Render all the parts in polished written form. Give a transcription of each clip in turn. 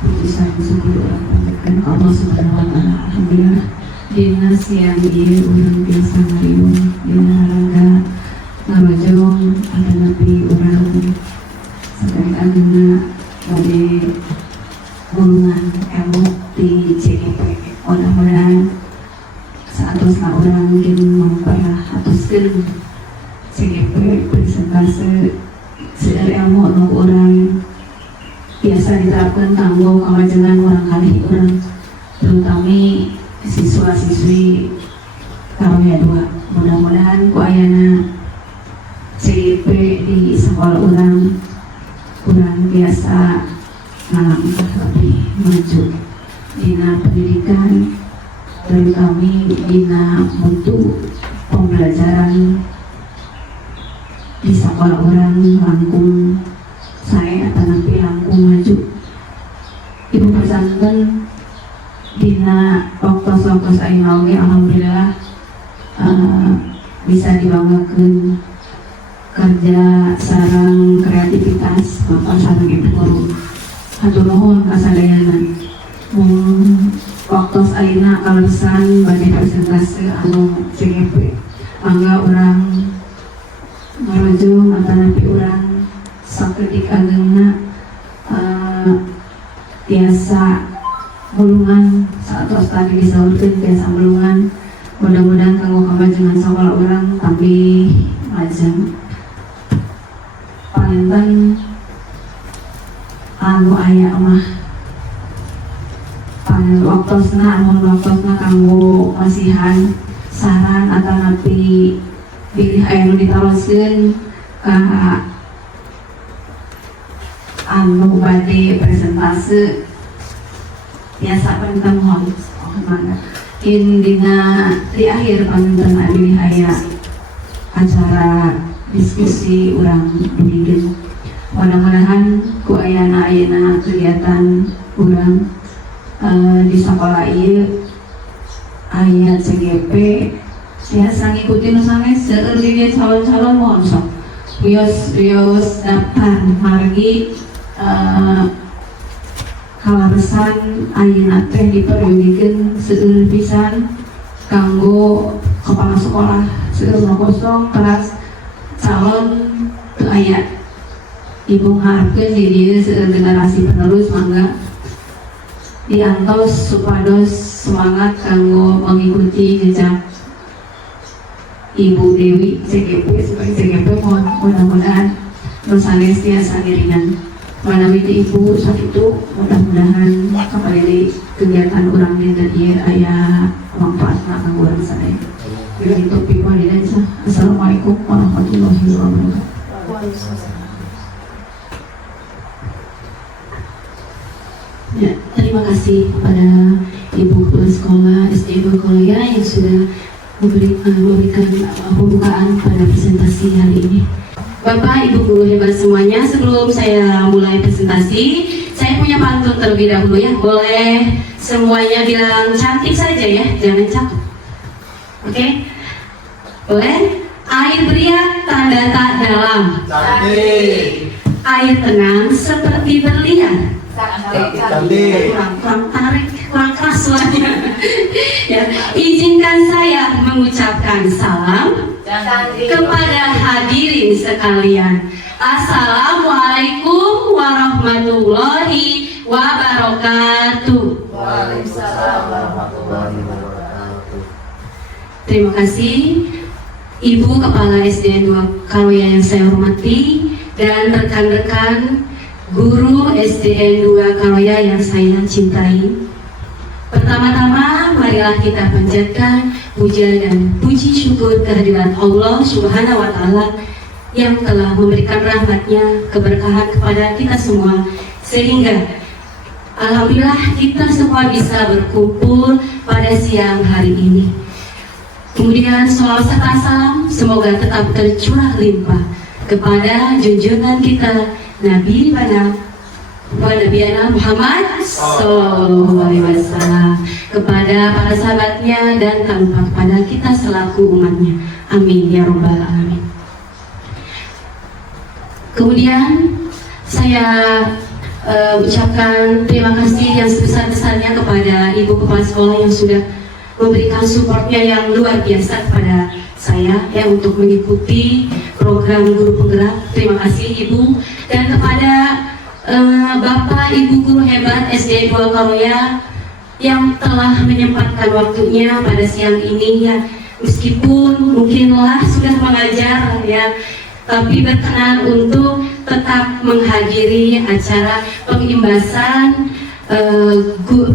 Puji syukur orang panjatkeun ka Allah Subhanahu wa taala. Alhamdulillah dina siang ieu urang biasa ngariung dina rangga ngarojong ada nabi urang sakali anjeunna bade golongan ilmu di CGP. Mudah-mudahan saatosna urang mungkin memperhatuskeun CGP presentase seueur ilmu nu urang biasa diterapkan kanggo kamajengan orang kali orang terutama siswa-siswi karunia 2. Mudah-mudahan ku ayana CGP di sekolah orang biasa ngalangkah lebih maju dina pendidikan terutama dina mutu pembelajaran di sekolah orang langkung saya atau nanti langkung maju. Ibu pesantren dina waktu ayeuna oge alhamdulillah bisa dibanggakeun kerja sareng kreativitas Bapak sareng Ibu guru. Hatur nuhun kasadayana. Waktu ayeuna kaleresan bade presentase anu CGP. Mangga urang ngarojong atanapi urang sakedik agengna biasa mulungan saat tadi disaurkeun biasa mulungan. Mudah-mudahan kanggo kamajengan sakola urang tapi lajeng panenten anu aya mah panen waktosna kanggo masihan saran atanapi pilih aya nu ditaroskeun ka anu bade presentase biasa panten mohon kemana dina di akhir panten adi aya acara diskusi urang dulikeun. Mudah-mudahan ku ayeuna kegiatan urang di sekolah ieu aya CGP biasa ngikutin sanes seueur di calon-calon mohon sok wios daftar margi kalaresan ayeuna teh diperluikeun seueur pisan kanggo kepala sekolah seueur nu kosong kelas calon teu aya. Ibu harapkeun di dieu seueur generasi penerus mangga diantos supados semangat kanggo mengikuti jejak Ibu Dewi CGP sebagai CGP. Mudah-mudahan sanes tiasa ringan manawi ti ibu sakitu. Mudah-mudahan kapalili kegiatan urang dinten ieu aya manfaatna kanggo urang sadaya. Billahi taufiq wal hidayah. Assalamualaikum warahmatullahi wabarakatuh. Ya, terima kasih kepada Ibu Kepala Sekolah SD Bengkolaya yang sudah memberikan pembukaan pada presentasi hari ini. Bapak, Ibu guru hebat semuanya, sebelum saya mulai presentasi, saya punya pantun terlebih dahulu ya. Boleh semuanya bilang cantik saja ya, jangan cakep. Oke? Boleh? Air beriak tanda tak dalam. Cantik. Air tenang seperti berlian. Cantik. Kurang tarik, kurang keras suaranya. Ya, izinkan saya mengucapkan salam kepada hadirin sekalian. Assalamualaikum warahmatullahi wabarakatuh. Waalaikumsalam warahmatullahi wabarakatuh. Terima kasih Ibu Kepala SDN 2 Kaloya yang saya hormati dan rekan-rekan guru SDN 2 Kaloya yang saya cintai. Pertama-tama marilah kita panjatkan puja dan puji syukur kehadirat Allah Subhanahu wa taala yang telah memberikan rahmatnya, keberkahan kepada kita semua sehingga alhamdulillah kita semua bisa berkumpul pada siang hari ini. Kemudian sholawat serta salam semoga tetap tercurah limpah kepada junjungan kita Nabi Muhammad Sallallahu Alaihi Wasallam, kepada para sahabatnya dan tak lupa kepada kita selaku umatnya. Amin ya robbal alamin. Kemudian saya ucapkan terima kasih yang sebesar-besarnya kepada Ibu Kepala Sekolah yang sudah memberikan supportnya yang luar biasa kepada saya ya untuk mengikuti program guru penggerak. Terima kasih Ibu, dan kepada Bapak Ibu guru hebat SD 2 Karoya yang telah menyempatkan waktunya pada siang ini ya, meskipun mungkinlah sudah mengajar ya, tapi berkenan untuk tetap menghadiri acara pengimbasan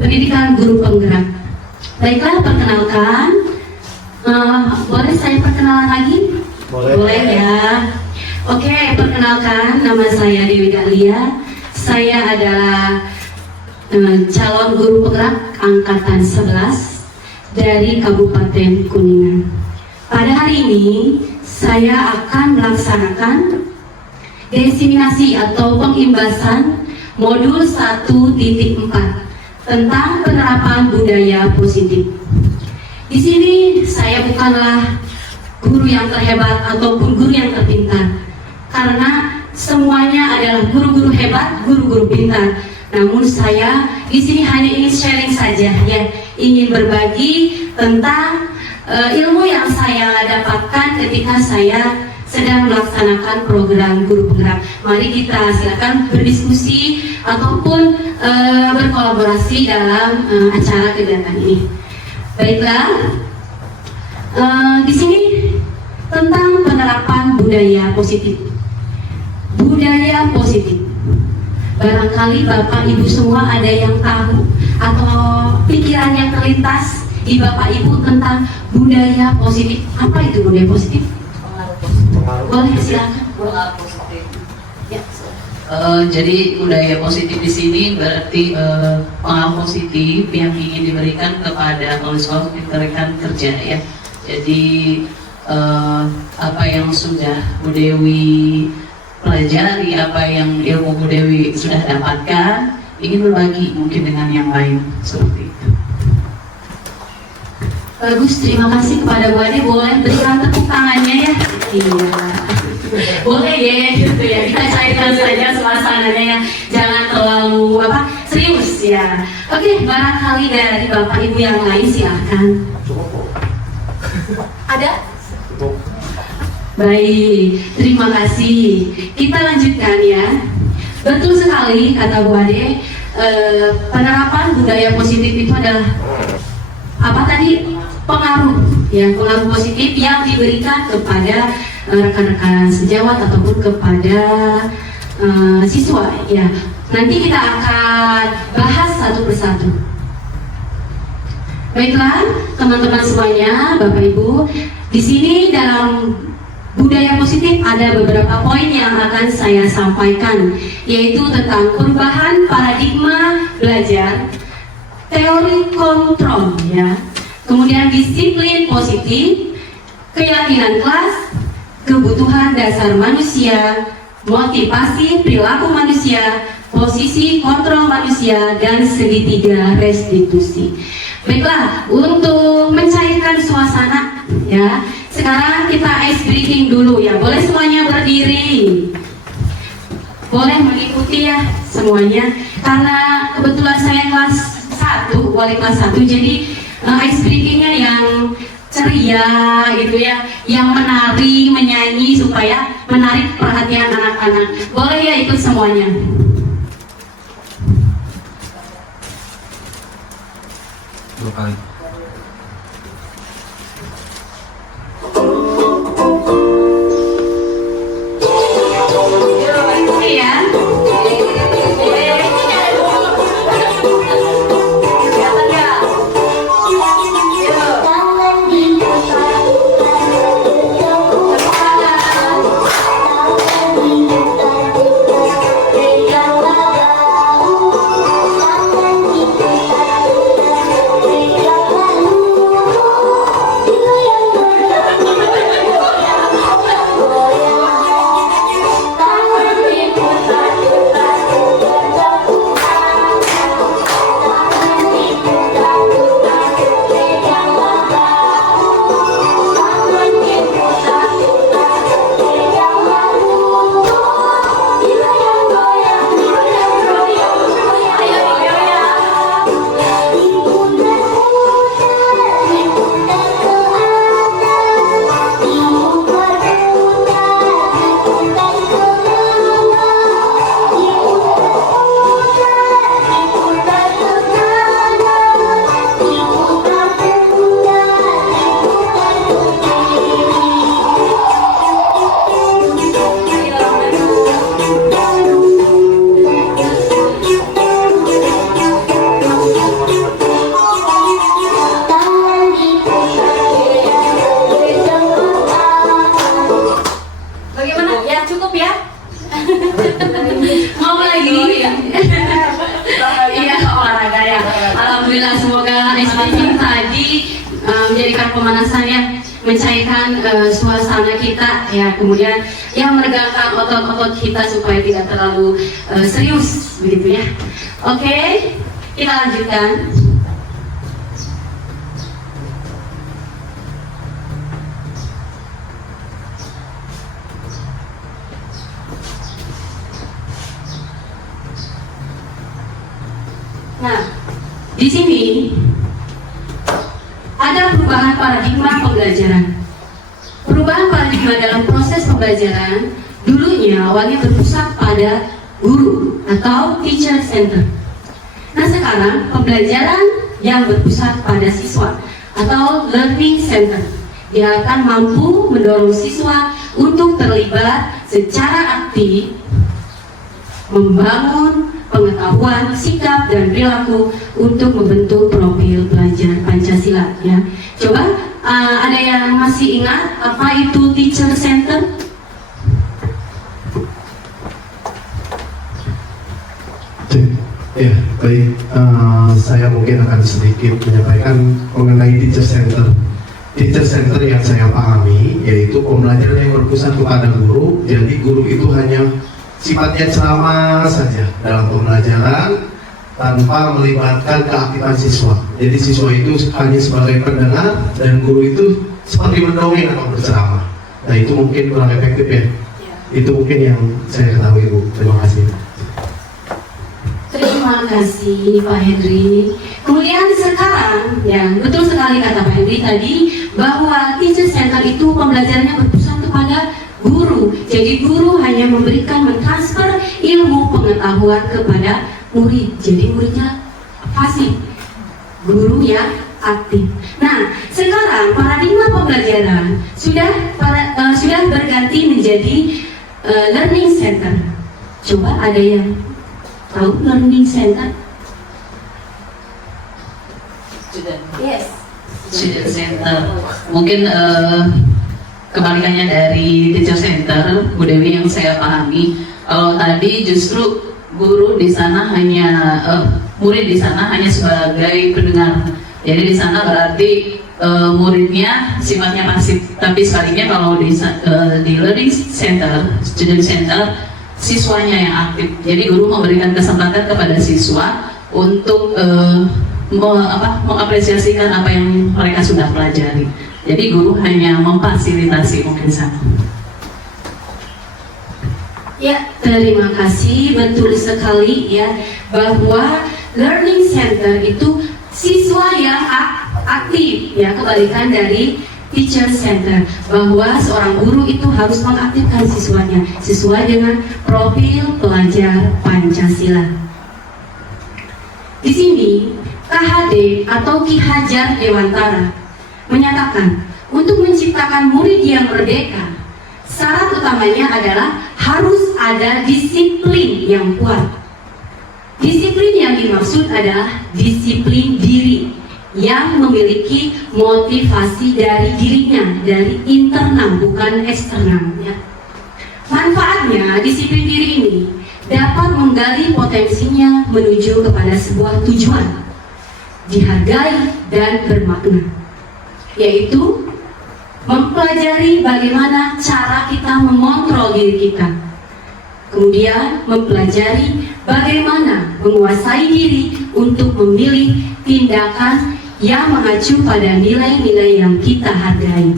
pendidikan guru penggerak. Baiklah, perkenalkan, boleh saya perkenalan lagi? Boleh ya. Oke, perkenalkan, nama saya Dewi Dahlia. Saya adalah calon guru penggerak angkatan 11 dari Kabupaten Kuningan. Pada hari ini saya akan melaksanakan diseminasi atau pengimbasan modul 1.4 tentang penerapan budaya positif. Di sini saya bukanlah guru yang terhebat ataupun guru yang terpintar, karena semuanya adalah guru-guru hebat, guru-guru pintar. Namun saya di sini hanya ingin sharing saja ya, ingin berbagi tentang ilmu yang saya dapatkan ketika saya sedang melaksanakan program guru penggerak. Mari kita silakan berdiskusi ataupun berkolaborasi dalam acara kegiatan ini. Baiklah, di sini tentang penerapan budaya positif. Budaya positif. Barangkali Bapak Ibu semua ada yang tahu atau pikiran yang terlintas di Bapak Ibu tentang budaya positif. Apa itu budaya positif? Boleh silakan. Ya. Jadi budaya positif di sini berarti pengaruh positif yang ingin diberikan kepada sekolah rekan kerja ya. Jadi apa yang sudah Bu Dewi pelajari, apa yang ilmu Bu Dewi sudah dapatkan, ingin berbagi mungkin dengan yang lain seperti itu. Bagus, terima kasih kepada Bu Ade. Boleh berikan tepuk tangannya ya. Iya. Boleh ya, gitu ya. Kita cairkan saja suasananya ya. Jangan terlalu serius ya. Oke, barangkali dari Bapak Ibu yang lain silahkan. Ada? Baik, terima kasih. Kita lanjutkan ya. Betul sekali kata Bu Ade, penerapan budaya positif itu adalah apa tadi? Pengaruh ya, pengaruh positif yang diberikan kepada rekan-rekan sejawat ataupun kepada siswa ya. Nanti kita akan bahas satu persatu. Baiklah, teman-teman semuanya, Bapak Ibu, di sini dalam budaya positif ada beberapa poin yang akan saya sampaikan, yaitu tentang perubahan paradigma belajar, teori kontrol ya, kemudian disiplin positif, keyakinan kelas, kebutuhan dasar manusia, motivasi perilaku manusia, posisi kontrol manusia, dan segitiga restitusi. Baiklah, untuk mencairkan suasana ya, sekarang kita ice breaking dulu ya. Boleh semuanya berdiri, boleh mengikuti ya semuanya, karena kebetulan saya kelas 1, wali kelas 1, jadi ice breakingnya yang ceria gitu ya, yang menari, menyanyi supaya menarik perhatian anak-anak. Boleh ya ikut semuanya. Dua kali. Jangan pemanasannya, mencairkan suasana kita ya, kemudian yang meregangkan otot-otot kita supaya tidak terlalu serius begitu ya. Oke, kita lanjutkan. Nah, di sini ada perubahan paradigma pembelajaran. Perubahan paradigma dalam proses pembelajaran dulunya awalnya berpusat pada guru atau teacher center. Nah, sekarang pembelajaran yang berpusat pada siswa atau learning center. Dia akan mampu mendorong siswa untuk terlibat secara aktif membangun pengetahuan, sikap, dan perilaku untuk membentuk profil pelajar Pancasila ya. Coba ada yang masih ingat apa itu teacher center? Ya, baik. Saya mungkin akan sedikit menyampaikan mengenai teacher center. Teacher center yang saya pahami yaitu pembelajaran yang berpusat kepada guru. Jadi guru itu hanya sifatnya ceramah saja dalam pembelajaran tanpa melibatkan keaktifan siswa. Jadi siswa itu hanya sebagai pendengar dan guru itu seperti mendongeng atau berceramah. Nah, itu mungkin kurang efektif ya. Itu mungkin yang saya ketahui, Bu. Terima kasih. Terima kasih Pak Henry. Kemudian sekarang, ya betul sekali kata Pak Henry tadi bahwa teacher center itu pembelajarannya berpusat kepada guru. Jadi guru hanya memberikan mentransfer ilmu pengetahuan kepada murid. Jadi muridnya fasih, guru yang aktif. Nah, sekarang paradigma pembelajaran sudah berganti menjadi learning center. Coba ada yang tahu learning center? Yes. Student center. Mungkin kebalikannya dari teacher center, Bu Dewi, yang saya pahami. Kalau tadi justru guru di sana hanya murid di sana hanya sebagai pendengar. Jadi di sana berarti muridnya sifatnya pasif. Tapi sebaliknya kalau di learning center, student center, siswanya yang aktif. Jadi guru memberikan kesempatan kepada siswa untuk mengapresiasikan apa yang mereka sudah pelajari. Jadi guru hanya memfasilitasi mungkin sana. Ya, terima kasih. Betul sekali ya bahwa learning center itu siswa yang aktif ya, kebalikan dari teacher center, bahwa seorang guru itu harus mengaktifkan siswanya sesuai dengan profil pelajar Pancasila. Di sini KHD atau Ki Hajar Dewantara menyatakan untuk menciptakan murid yang merdeka, syarat utamanya adalah harus ada disiplin yang kuat. Disiplin yang dimaksud adalah disiplin diri yang memiliki motivasi dari dirinya, dari internal bukan eksternal ya. Manfaatnya disiplin diri ini dapat menggali potensinya menuju kepada sebuah tujuan dihargai dan bermakna, yaitu mempelajari bagaimana cara kita mengontrol diri kita, kemudian mempelajari bagaimana menguasai diri untuk memilih tindakan yang mengacu pada nilai-nilai yang kita hargai.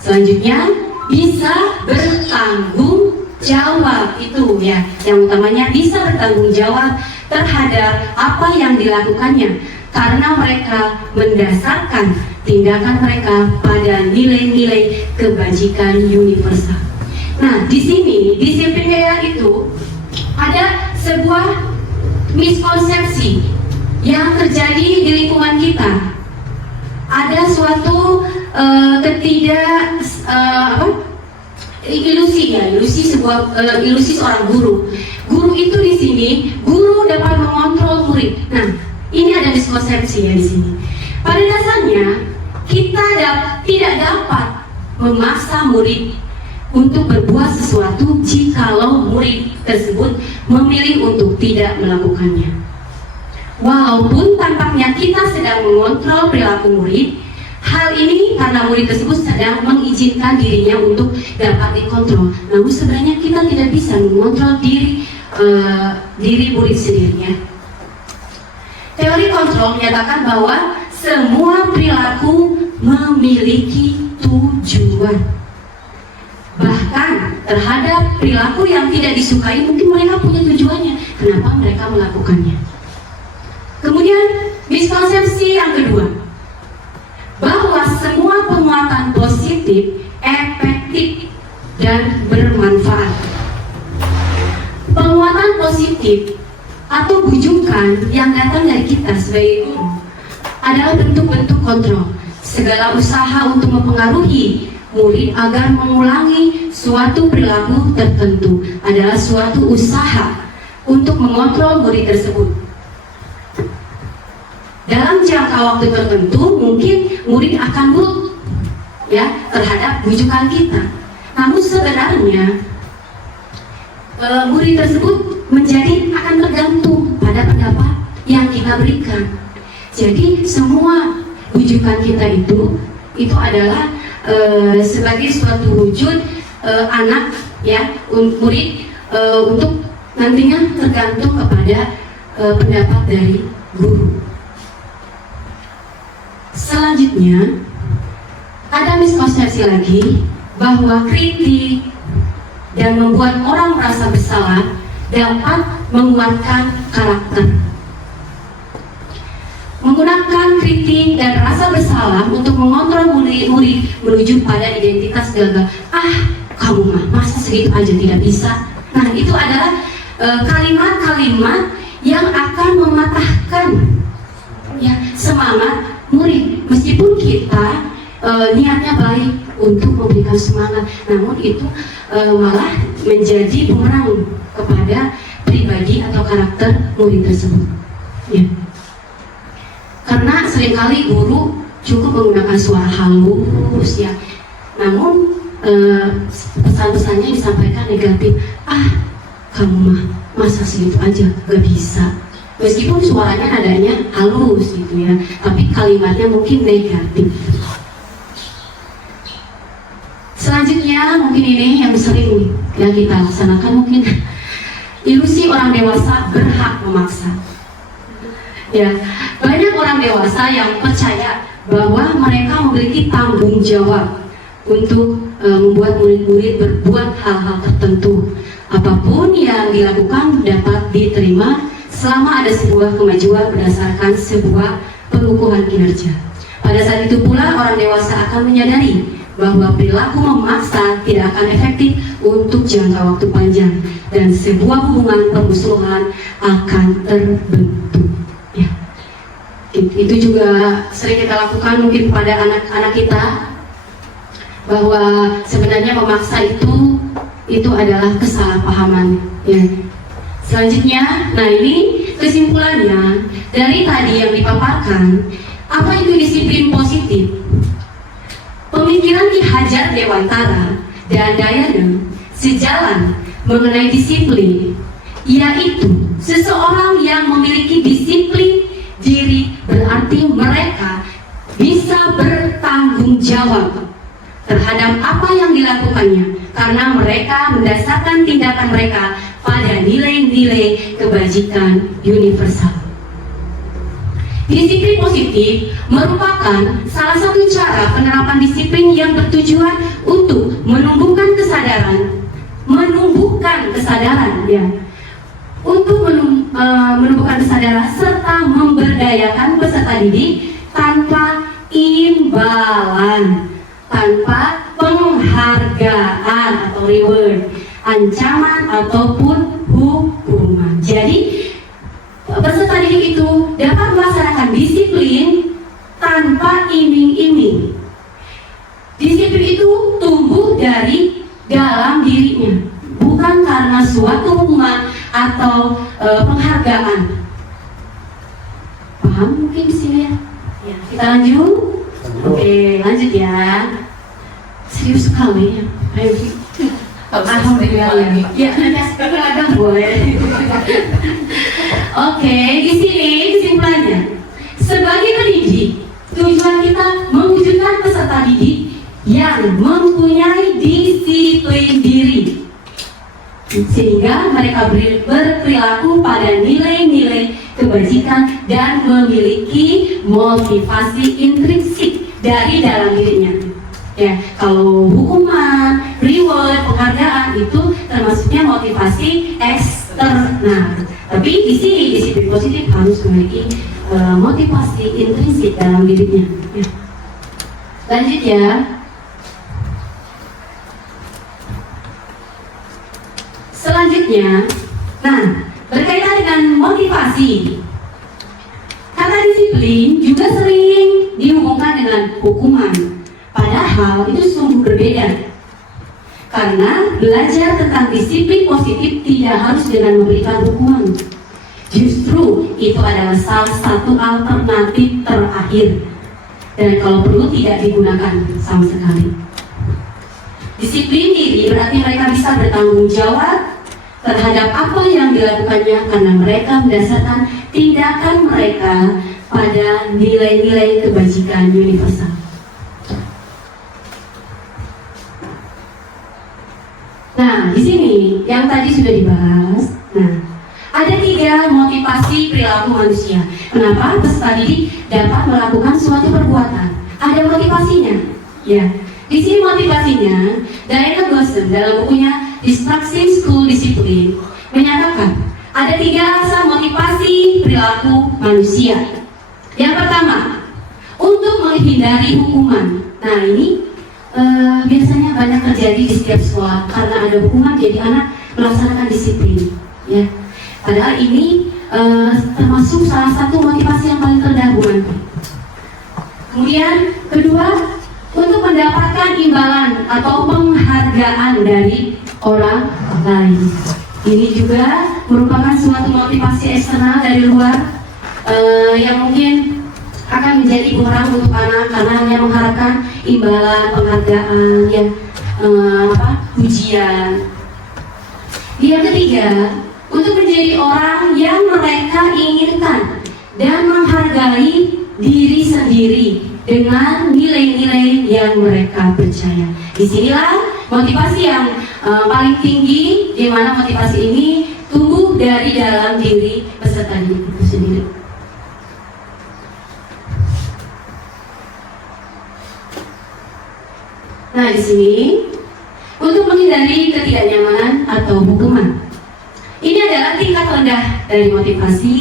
Selanjutnya bisa bertanggung jawab, itu ya yang utamanya bisa bertanggung jawab terhadap apa yang dilakukannya, karena mereka mendasarkan tindakan mereka pada nilai-nilai kebajikan universal. Nah, di sini disiplinnya itu ada sebuah miskonsepsi yang terjadi di lingkungan kita. Ada suatu ilusi seorang guru. Guru itu di sini, guru dapat mengontrol murid. Nah, ini ada miskonsepsi ya di sini. Pada dasarnya kita tidak dapat memaksa murid untuk berbuat sesuatu jikalau murid tersebut memilih untuk tidak melakukannya. Walaupun tampaknya kita sedang mengontrol perilaku murid, Hal ini karena murid tersebut sedang mengizinkan dirinya untuk dapat dikontrol. Namun sebenarnya kita tidak bisa mengontrol diri murid sendirinya. Teori kontrol menyatakan bahwa semua perilaku memiliki tujuan. Bahkan terhadap perilaku yang tidak disukai mungkin mereka punya tujuannya. Kenapa mereka melakukannya? Kemudian miskonsepsi yang kedua, bahwa semua penguatan positif efektif dan bermanfaat. Penguatan positif atau bujukan yang datang dari kita sebagai guru adalah bentuk-bentuk kontrol. Segala usaha untuk mempengaruhi murid agar mengulangi suatu perilaku tertentu adalah suatu usaha untuk mengontrol murid tersebut. Dalam jangka waktu tertentu mungkin murid akan nurut ya terhadap bujukan kita. Namun sebenarnya murid tersebut menjadi akan tergantung pada pendapat yang kita berikan. Jadi semua bujukan kita itu adalah sebagai suatu wujud anak ya murid untuk nantinya tergantung kepada pendapat dari guru. Selanjutnya ada miskonsepsi lagi bahwa kritik dan membuat orang merasa bersalah dapat menguatkan karakter. Menggunakan kritik dan rasa bersalah untuk mengontrol murid-murid menuju pada identitas gagal. Kamu mah masa segitu aja tidak bisa. Nah, itu adalah kalimat-kalimat yang akan mematahkan ya semangat murid. Meskipun kita niatnya baik untuk memberikan semangat, namun itu malah menjadi bumerang kepada pribadi atau karakter murid tersebut. Ya. Karena seringkali guru cukup menggunakan suara halus ya, namun pesan-pesannya disampaikan negatif. Kamu mah masa segitu aja gak bisa. Meskipun suaranya nadanya halus gitu ya, tapi kalimatnya mungkin negatif. Selanjutnya mungkin ini yang sering ya kita laksanakan, mungkin ilusi orang dewasa berhak memaksa. Ya, banyak orang dewasa yang percaya bahwa mereka memiliki tanggung jawab untuk membuat murid-murid berbuat hal-hal tertentu. Apapun yang dilakukan dapat diterima selama ada sebuah kemajuan berdasarkan sebuah pengukuhan kinerja. Pada saat itu pula orang dewasa akan menyadari bahwa perilaku memaksa tidak akan efektif untuk jangka waktu panjang dan sebuah hubungan permusuhan akan terbentuk. Ya. Itu juga sering kita lakukan mungkin pada anak-anak kita, bahwa sebenarnya memaksa itu adalah kesalahpahaman. Ya. Selanjutnya, nah ini kesimpulannya dari tadi yang dipaparkan, apa itu disiplin positif? Pemikiran Ki Hajar Dewantara dan Dayana sejalan mengenai disiplin, yaitu seseorang yang memiliki disiplin diri berarti mereka bisa bertanggung jawab terhadap apa yang dilakukannya, karena mereka mendasarkan tindakan mereka pada nilai-nilai kebajikan universal. Disiplin positif merupakan salah satu cara penerapan disiplin yang bertujuan untuk menumbuhkan kesadaran ya, untuk menumbuhkan kesadaran serta memberdayakan peserta didik tanpa imbalan, tanpa penghargaan atau reward, ancaman ataupun hukuman. Jadi peserta didik itu dapat melaksanakan disiplin tanpa iming-iming. Disiplin itu tumbuh dari dalam dirinya, bukan karena suatu hukuman atau penghargaan. Paham mungkin di sini ya? Ya, kita lanjut. Oke, lanjut ya. Serius sekali ya. Ayo. Alhamdulillah ya. Ya, kadang boleh. Oke, di sini kesimpulannya, sebagai pendidik, tujuan kita mewujudkan peserta didik yang mempunyai disiplin diri, sehingga mereka berperilaku pada nilai-nilai kebajikan dan memiliki motivasi intrinsik dari dalam dirinya. Ya, kalau hukuman, reward, penghargaan itu termasuknya motivasi eksternal. Tapi di sini disiplin positif harus memiliki motivasi intrinsik dalam dirinya. Ya. Lanjut ya. Selanjutnya, berkaitan dengan motivasi. Kata disiplin juga sering dihubungkan dengan hukuman. Padahal itu sungguh berbeda. Karena belajar tentang disiplin positif tidak harus dengan memberikan hukuman. Justru itu adalah salah satu alternatif terakhir. Dan kalau perlu tidak digunakan sama sekali. Disiplin diri berarti mereka bisa bertanggung jawab terhadap apa yang dilakukannya karena mereka mendasarkan tindakan mereka pada nilai-nilai kebajikan universal. Nah, di sini yang tadi sudah dibahas. Nah, ada 3 motivasi perilaku manusia. Kenapa peserta didik dapat melakukan suatu perbuatan? Ada motivasinya. Ya. Di sini motivasinya, Diana Gosden dalam bukunya Destructive School Discipline menyatakan ada 3 rasa motivasi perilaku manusia. Yang pertama, untuk menghindari hukuman. Nah, ini biasanya banyak terjadi di setiap sekolah karena ada hukuman, jadi anak melaksanakan disiplin. Ya, padahal ini termasuk salah satu motivasi yang paling terdahulu. Kemudian kedua, untuk mendapatkan imbalan atau penghargaan dari orang lain. Ini juga merupakan suatu motivasi eksternal dari luar yang mungkin akan menjadi bumerang untuk anak karena hanya mengharapkan imbalan, penghargaan, pujian. Yang ketiga, untuk menjadi orang yang mereka inginkan dan menghargai diri sendiri dengan nilai-nilai yang mereka percaya. Disinilah motivasi yang paling tinggi, di mana motivasi ini tumbuh dari dalam diri peserta didik itu sendiri. Nah, di sini untuk menghindari ketidaknyamanan atau hukuman. Ini adalah tingkat rendah dari motivasi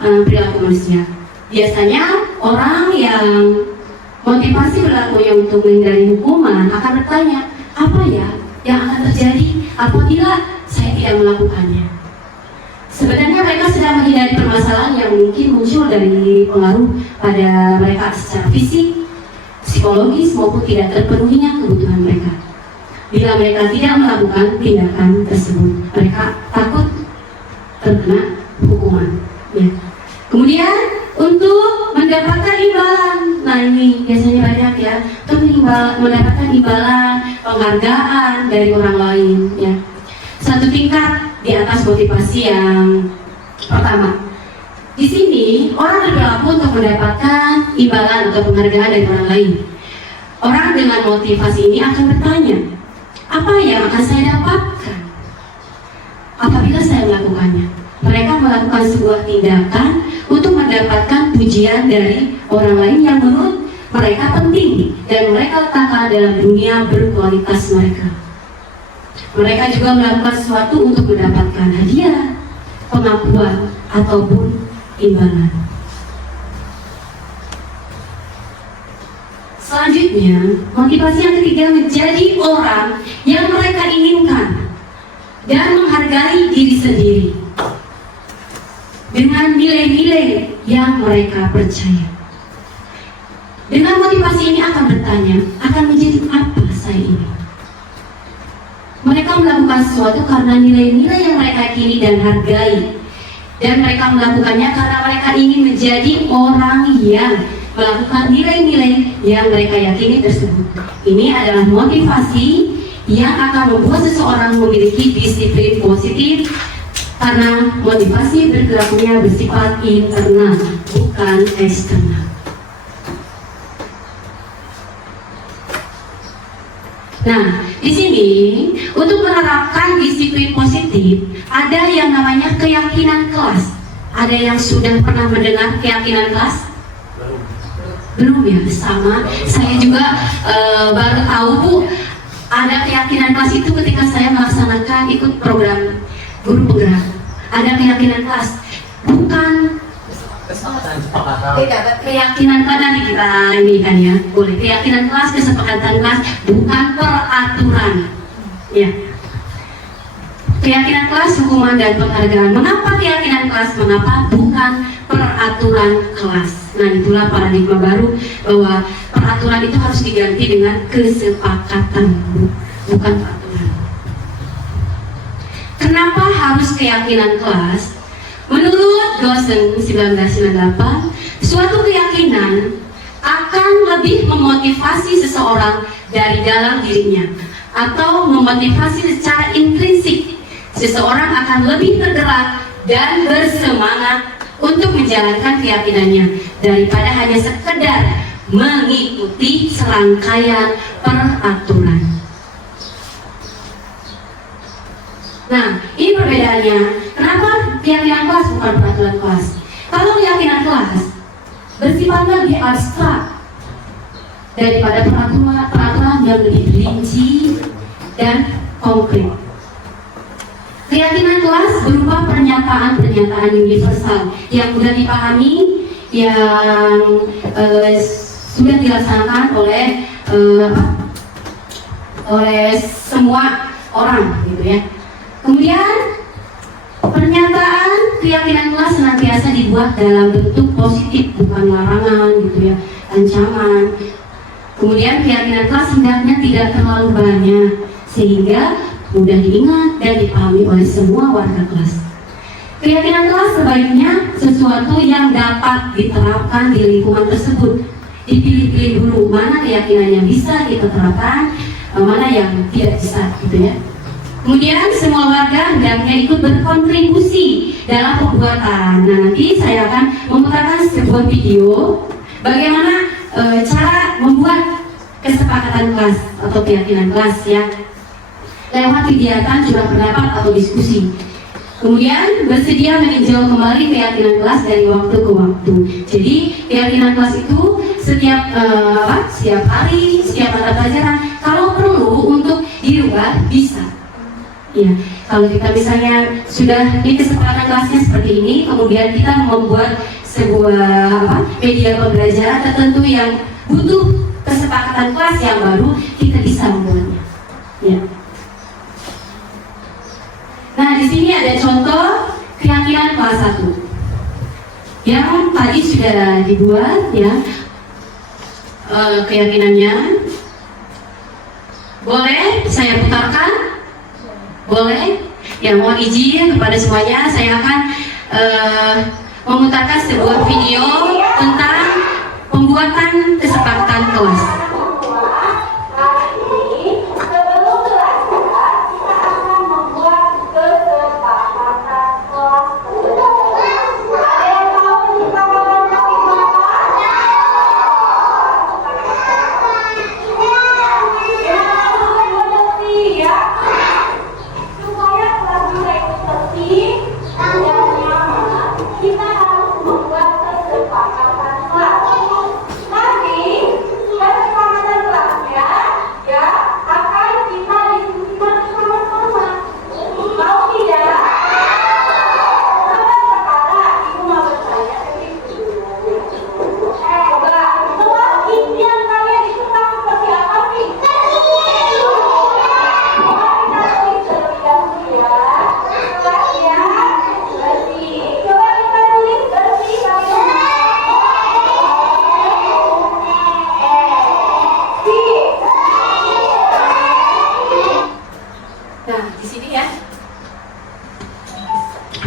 perilaku manusia. Biasanya orang yang motivasi perilakunya untuk menghindari hukuman akan bertanya, apa ya yang akan terjadi apabila saya tidak melakukannya? Sebenarnya mereka sedang menghindari permasalahan yang mungkin muncul dari pengaruh pada mereka secara fisik, psikologis maupun tidak terpenuhinya kebutuhan mereka. Bila mereka tidak melakukan tindakan tersebut, mereka takut terkena hukuman. Ya. Kemudian untuk mendapatkan imbalan, nah ini biasanya banyak ya, untuk mendapatkan imbalan, penghargaan dari orang lain. Ya. Satu tingkat di atas motivasi yang pertama. Di sini orang berperilaku untuk mendapatkan imbalan atau penghargaan dari orang lain. Orang dengan motivasi ini akan bertanya, apa yang akan saya dapatkan apabila saya melakukannya? Mereka melakukan sebuah tindakan untuk mendapatkan pujian dari orang lain yang menurut mereka penting dan mereka letakkan dalam dunia berkualitas mereka. Mereka juga melakukan sesuatu untuk mendapatkan hadiah, pengakuan, ataupun imbalan. Selanjutnya, motivasi yang ketiga menjadi orang yang mereka inginkan dan menghargai diri sendiri dengan nilai-nilai yang mereka percaya. Dengan motivasi ini akan bertanya, akan menjadi apa saya ini? Mereka melakukan sesuatu karena nilai-nilai yang mereka yakini dan hargai. Dan mereka melakukannya karena mereka ingin menjadi orang yang melakukan nilai-nilai yang mereka yakini tersebut. Ini adalah motivasi yang akan membuat seseorang memiliki disiplin positif karena motivasi bergeraknya bersifat internal, bukan eksternal. Nah, di sini untuk menerapkan disiplin positif ada yang namanya keyakinan kelas. Ada yang sudah pernah mendengar keyakinan kelas? Belum ya, sama. Saya juga baru tahu Bu, ada keyakinan kelas itu ketika saya melaksanakan ikut program guru penggerak. Ada keyakinan kelas, bukan keyakinan kelas nanti kita ini kan ya, boleh. Keyakinan kelas, kesepakatan kelas, bukan peraturan. Ya. Keyakinan kelas, hukuman dan penghargaan. Mengapa keyakinan kelas? Mengapa bukan peraturan kelas? Nah, itulah paradigma baru bahwa peraturan itu harus diganti dengan kesepakatan, bukan peraturan. Kenapa harus keyakinan kelas? Menurut Gosen 1998, suatu keyakinan akan lebih memotivasi seseorang dari dalam dirinya atau memotivasi secara intrinsik. Seseorang akan lebih tergerak dan bersemangat untuk menjalankan keyakinannya daripada hanya sekedar mengikuti serangkaian peraturan. Nah, ini perbedaannya. Kenapa keyakinan kelas bukan peraturan kelas? Kalau keyakinan kelas bersifatnya lebih abstrak daripada peraturan yang lebih rinci dan konkret. Keyakinan kelas berupa pernyataan-pernyataan universal yang mudah dipahami, yang sudah dilaksanakan oleh semua orang, gitu ya. Kemudian pernyataan keyakinan kelas senantiasa dibuat dalam bentuk positif, bukan larangan, gitu ya, ancaman. Kemudian keyakinan kelas hendaknya tidak terlalu banyak sehingga mudah diingat dan dipahami oleh semua warga kelas. Keyakinan kelas sebaiknya sesuatu yang dapat diterapkan di lingkungan tersebut. Dipilih-pilih dulu mana keyakinan yang bisa kita terapkan, mana yang tidak bisa, gitu ya. Kemudian semua warga hendaknya ikut berkontribusi dalam pembuatan. Nah, nanti saya akan memutarkan sebuah video bagaimana cara membuat kesepakatan kelas atau keyakinan kelas ya, lewat kegiatan curah pendapat atau diskusi. Kemudian bersedia meninjau kembali keyakinan kelas dari waktu ke waktu. Jadi keyakinan kelas itu setiap hari, setiap mata pelajaran. Kalau perlu untuk dirubah bisa. Ya, kalau kita misalnya sudah di kesepakatan kelasnya seperti ini, kemudian kita membuat sebuah media pembelajaran tertentu yang butuh kesepakatan kelas yang baru, kita bisa membuatnya. Ya. Nah, di sini ada contoh keyakinan kelas 1 yang tadi sudah dibuat ya, keyakinannya. Boleh saya putarkan? Boleh? Ya, mohon izin kepada semuanya, saya akan memutarkan sebuah video tentang pembuatan kesepakatan kelas.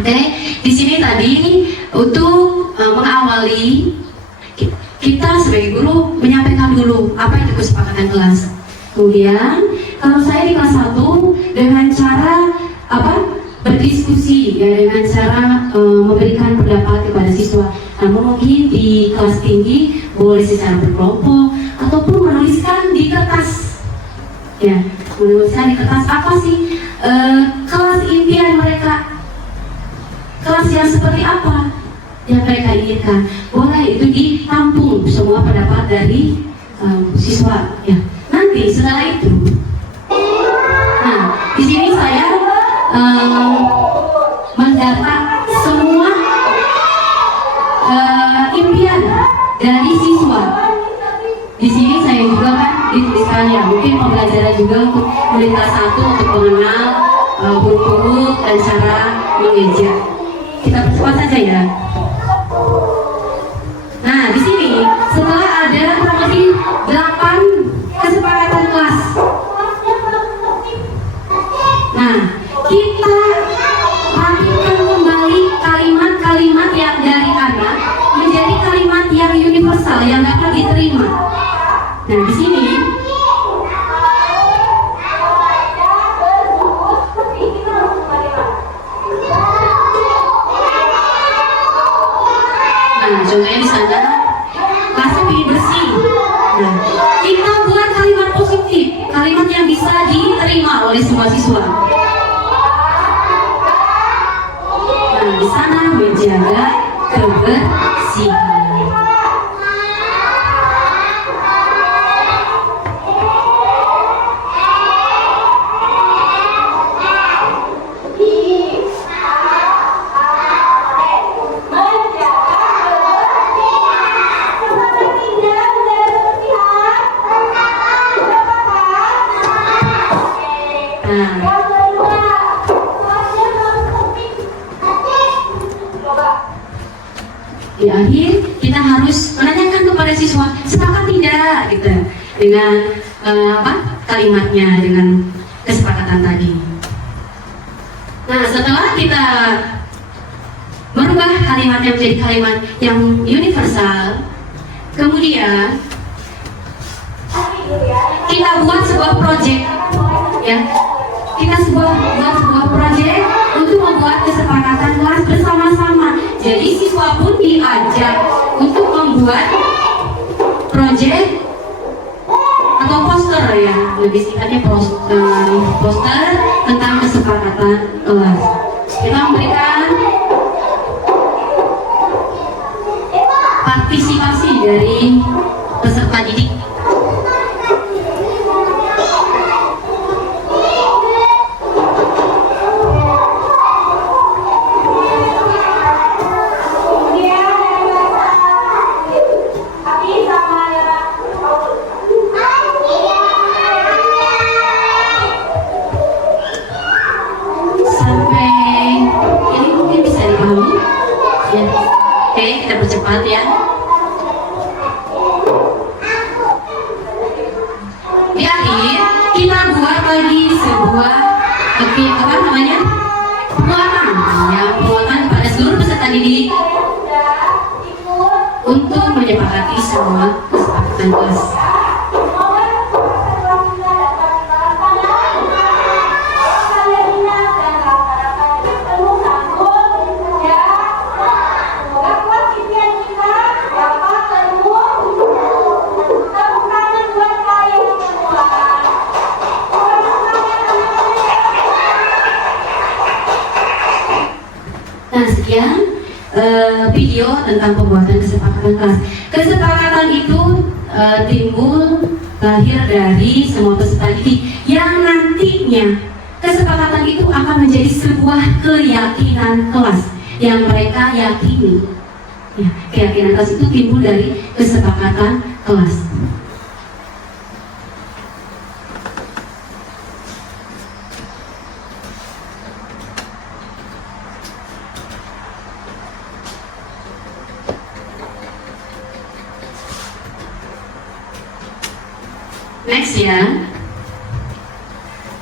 Oke, di sini tadi untuk mengawali kita sebagai guru menyampaikan dulu apa itu kesepakatan kelas. Kemudian kalau saya di kelas 1 dengan cara berdiskusi ya, dengan cara memberikan pendapat kepada siswa. Namun mungkin di kelas tinggi boleh secara berkelompok ataupun menuliskan di kertas Ya, menuliskan di kertas apa sih kelas impian mereka, kelas yang seperti apa yang mereka inginkan. Boleh itu ditampung semua pendapat dari siswa. Ya, nanti setelah itu, nah di sini saya mendata semua impian dari siswa. Di sini saya juga kan dituliskannya, mungkin pembelajaran juga untuk melintas satu untuk mengenal huruf-huruf dan cara mengeja. Kita percepat saja ya. Nah, di sini setelah ada kurang lebih 8 kesepakatan kelas. Nah, kita rapikan kembali kalimat-kalimat yang dari anak menjadi kalimat yang universal yang dapat diterima. Nah, di sini contohnya di sana kelasnya pilih bersih. Nah, kita buat kalimat positif, kalimat yang bisa diterima oleh semua siswa. Nah, di sana menjaga kebersihan. Di akhir kita harus menanyakan kepada siswa sepakat tidak gitu dengan kalimatnya, dengan kesepakatan tadi. Nah, setelah kita merubah kalimatnya menjadi kalimat yang universal, kemudian kita buat sebuah project, ya. Kita buat sebuah proyek untuk membuat kesepakatan kelas bersama-sama. Jadi siswa pun diajak untuk membuat proyek atau poster, ya, lebih singkatnya poster tentang kesepakatan kelas. Kita memberikan partisipasi dari peserta didik. Oke, kita percepat ya. Di akhir kita buat lagi sebuah penguatan, ya, penguatan kepada seluruh peserta didik untuk menyepakati semua kesepakatan kelas. Nah, sekian video tentang pembuatan kesepakatan kelas. Kesepakatan itu timbul lahir dari semua peserta didik yang nantinya kesepakatan itu akan menjadi sebuah keyakinan kelas yang mereka yakini. Ya, keyakinan kelas itu timbul dari kesepakatan kelas. Next ya.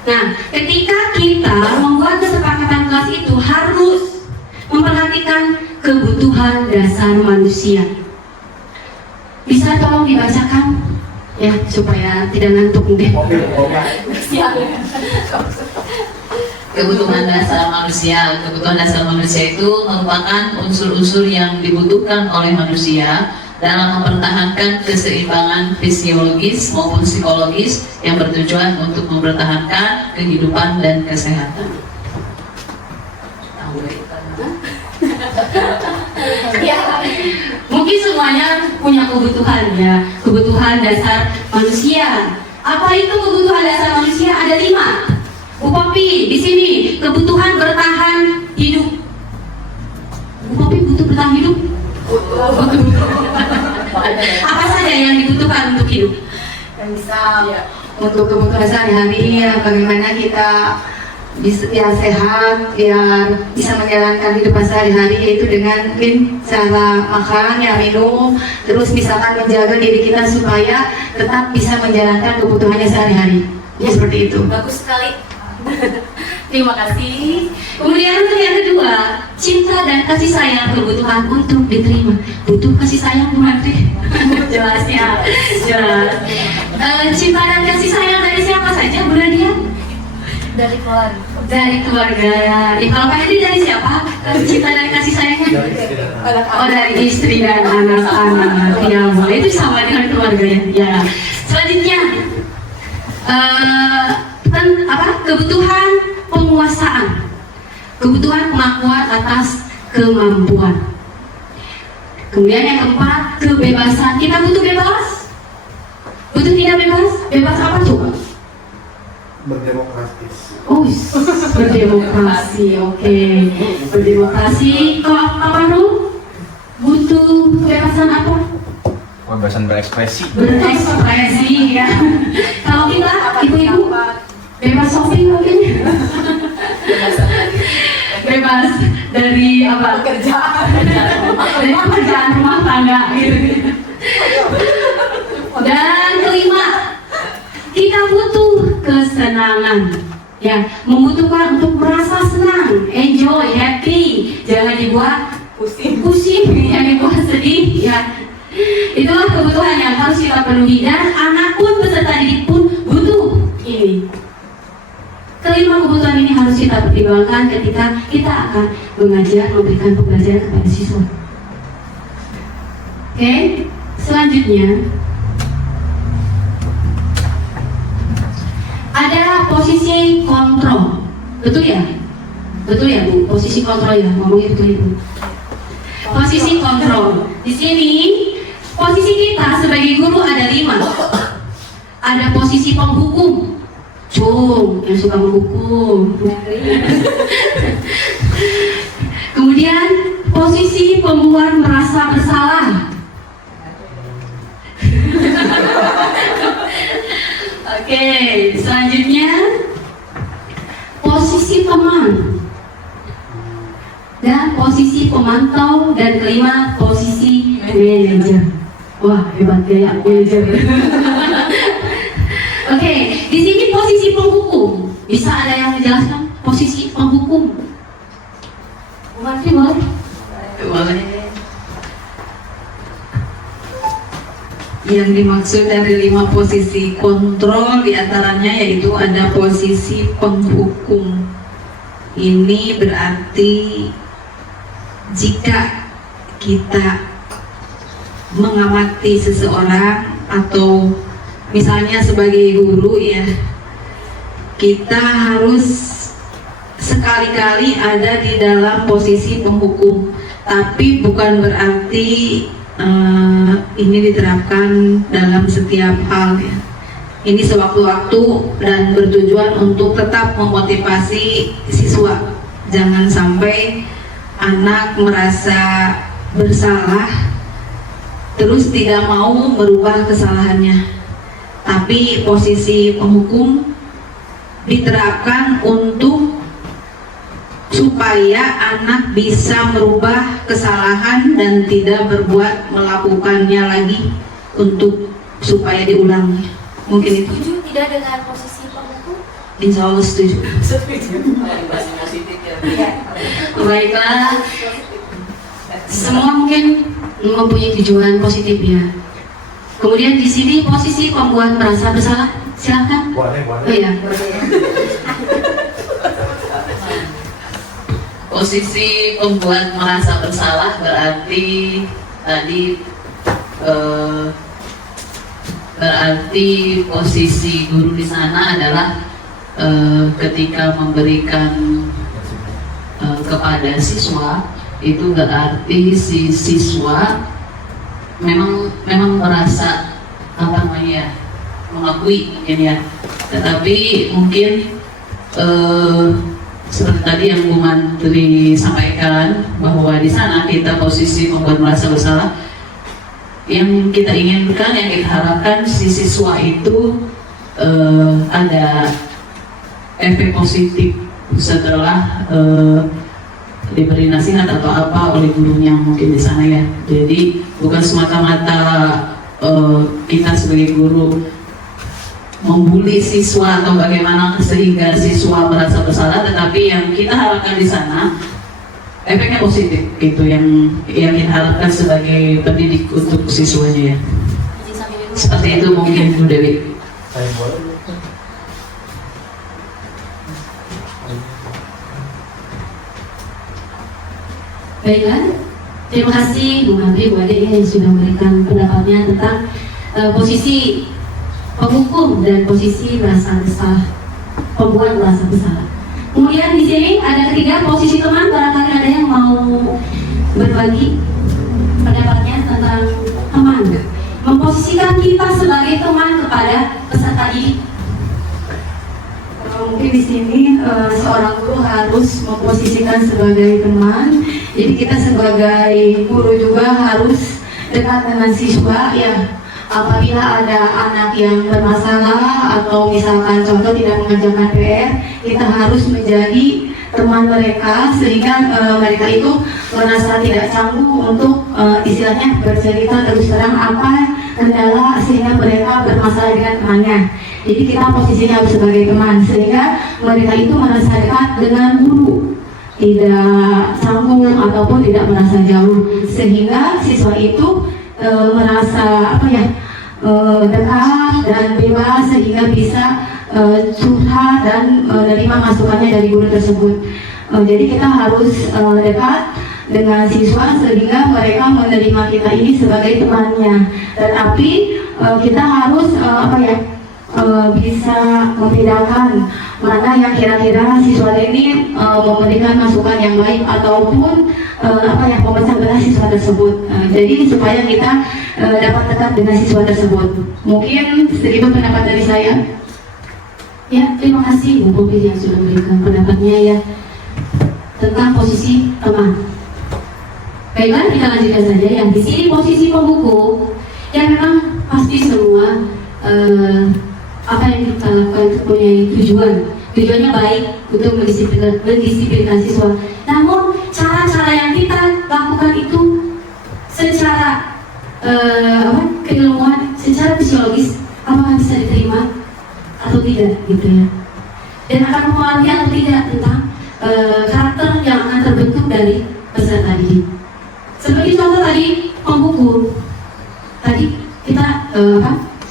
Nah, ketika kita membuat kesepakatan kelas itu harus memperhatikan kebutuhan dasar manusia. Bisa tolong dibacakan ya supaya tidak ngantuk deh. Kebutuhan dasar manusia itu merupakan unsur-unsur yang dibutuhkan oleh manusia dalam mempertahankan keseimbangan fisiologis maupun psikologis yang bertujuan untuk mempertahankan kehidupan dan kesehatan. Ya, mungkin semuanya punya kebutuhan ya, kebutuhan dasar manusia. Apa itu kebutuhan dasar manusia? Ada 5. Bu Popi, di sini kebutuhan bertahan hidup. Bu Popi butuh bertahan hidup? Butuh. Apa saja yang dibutuhkan untuk hidup? Yang bisa Untuk kebutuhan sehari-hari, ya, bagaimana kita biar sehat, biar bisa menjalankan kehidupan sehari-hari, yaitu dengan mungkin cara makan, ya minum, terus misalkan menjaga diri kita supaya tetap bisa menjalankan kebutuhannya sehari-hari. Ya seperti itu. bagus sekali. Terima kasih. Kemudian untuk yang kedua, cinta dan kasih sayang, kebutuhan untuk diterima. Butuh kasih sayang Bu Menteri? Jelas ya, jelas. Cinta dan kasih sayang dari siapa saja Bu Nadia? Dari keluarga. Dari keluarga. Ya, kalau Pak Edi dari siapa? Cinta dan kasih sayangnya? Oh, dari istri dan anak-anak. Ya, boleh, itu sama dengan keluarga ya. Ya. Selanjutnya, kebutuhan penguasaan, kebutuhan pengakuan atas kemampuan. Kemudian yang keempat, kebebasan. Kita butuh bebas? Butuh tidak bebas? Bebas apa coba? Berdemokratis. Oh, berdemokrasi, oke. Berdemokrasi. Kalau apa Rum? Butuh kebebasan apa? Kebebasan berekspresi. Berekspresi ya. Kalau kita, ibu-ibu, bebas shopping mungkin. Bebas dari apa? Dari pekerjaan rumah tangga gitu. Dan kelima, kita butuh kesenangan. Ya, membutuhkan untuk merasa senang, enjoy, happy. Jangan dibuat pusing, yang dibuat sedih ya. Itulah kebutuhan yang harus kita penuhi, dan anak pun, peserta didik pun butuh ini. Kelima kebutuhan ini harus kita pertimbangkan ketika kita akan mengajar, memberikan pembelajaran kepada siswa. Oke, selanjutnya ada posisi kontrol. Betul ya? Betul ya Bu? Posisi kontrol ya, ngomongnya betul Ibu. Posisi kontrol. Di sini posisi kita sebagai guru ada 5. Ada posisi penghukum. Cung, yang suka menghukum. Kemudian posisi pembuat merasa bersalah. Oke, selanjutnya posisi teman. Dan posisi pemantau, dan kelima posisi manajer. Wah, hebat gaya manajer. Oke, di sini posisi penghukum. Bisa ada yang menjelaskan posisi penghukum? Bu Menteri boleh? Boleh. Yang dimaksud dari 5 posisi kontrol diantaranya yaitu ada posisi penghukum. Ini berarti jika kita mengamati seseorang atau misalnya sebagai guru ya, kita harus sekali-kali ada di dalam posisi penghukum, tapi bukan berarti ini diterapkan dalam setiap hal ya. Ini sewaktu-waktu dan bertujuan untuk tetap memotivasi siswa. Jangan sampai anak merasa bersalah terus tidak mau merubah kesalahannya. Tapi posisi penghukum diterapkan untuk supaya anak bisa merubah kesalahan dan tidak melakukannya lagi untuk supaya diulangi. Mungkin itu. Setuju tidak dengan posisi penghukum? Insya Allah setuju. Masih positif ya. Baiklah, semua mungkin mempunyai tujuan positif ya. Kemudian di sini posisi pembuat merasa bersalah, silakan. Boleh. Oh iya. Posisi pembuat merasa bersalah berarti tadi Eh, berarti posisi guru di sana adalah ketika memberikan kepada siswa, itu berarti si siswa memang merasa apa namanya, mengakui mungkin ya, tetapi mungkin seperti tadi yang Bu Menteri sampaikan bahwa di sana kita posisi membuat merasa bersalah. Yang kita inginkan, yang kita harapkan si siswa itu ada efek positif setelah diberi nasihat atau apa oleh gurunya mungkin di sana ya. Jadi bukan semata-mata kita sebagai guru membuli siswa atau bagaimana sehingga siswa merasa bersalah, tetapi yang kita harapkan di sana efeknya positif, itu yang kita harapkan sebagai pendidik untuk siswanya ya. Izin sambil dulu. Seperti itu mungkin Bu Dewi. Saya boleh. Baiklah, terima kasih Bu Menteri, Bu Ade yang sudah memberikan pendapatnya tentang posisi penghukum dan posisi merasa bersalah, pembuat merasa bersalah. Kemudian di sini ada ketiga, posisi teman. Barangkali ada yang mau berbagi pendapatnya tentang teman, memposisikan kita sebagai teman kepada peserta didik. Mungkin di sini seorang guru harus memposisikan sebagai teman. Jadi kita sebagai guru juga harus dekat dengan siswa ya. Apabila ada anak yang bermasalah atau misalkan contoh tidak mengerjakan PR, kita harus menjadi teman mereka sehingga mereka itu merasa tidak canggung untuk istilahnya bercerita terus terang apa kendala sehingga mereka bermasalah dengan temannya. Jadi kita posisinya harus sebagai teman sehingga mereka itu merasa dekat dengan guru, tidak canggung ataupun tidak merasa jauh, sehingga siswa itu merasa dekat dan bebas sehingga bisa curhat dan menerima masukannya dari guru tersebut. Jadi kita harus dekat dengan siswa sehingga mereka menerima kita ini sebagai temannya. Tetapi kita harus bisa membedakan mana yang kira-kira siswa ini memberikan masukan yang baik ataupun memecah belah siswa tersebut. Jadi supaya kita dapat dekat dengan siswa tersebut. Mungkin segitu pendapat dari saya. Ya, terima kasih Bu Popi yang sudah memberikan pendapatnya ya tentang posisi teman. Baiklah, kita lanjutkan saja. Yang di sini posisi pembuku, yang memang pasti semua apa yang kita lakukan itu punya tujuannya baik untuk mendisiplinkan siswa. Namun cara-cara yang kita lakukan itu secara keilmuan, secara fisiologis, apakah bisa diterima atau tidak gitu ya, dan akan mempengaruhi atau tidak tentang karakter yang akan terbentuk dari peserta didik. Seperti contoh tadi pembuku, tadi kita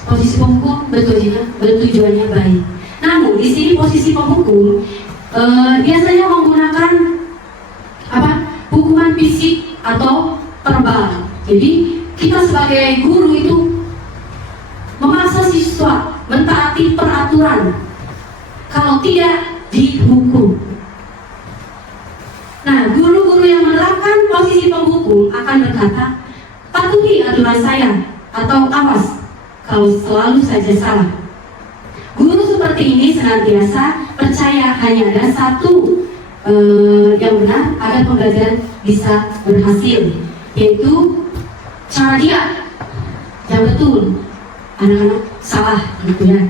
posisi pembuku bertujuannya baik. Namun di sini posisi pembuku biasanya menggunakan hukuman fisik atau verbal. Jadi kita sebagai guru itu memaksa siswa mentaati peraturan, kalau tidak dihukum. Nah, guru-guru yang menerapkan posisi penghukum akan berkata, patuhi aturan saya, atau awas kalau selalu saja salah. Guru seperti ini senantiasa percaya hanya ada satu yang benar agar pembelajaran bisa berhasil, yaitu cara dia yang betul, anak-anak salah gitu ya.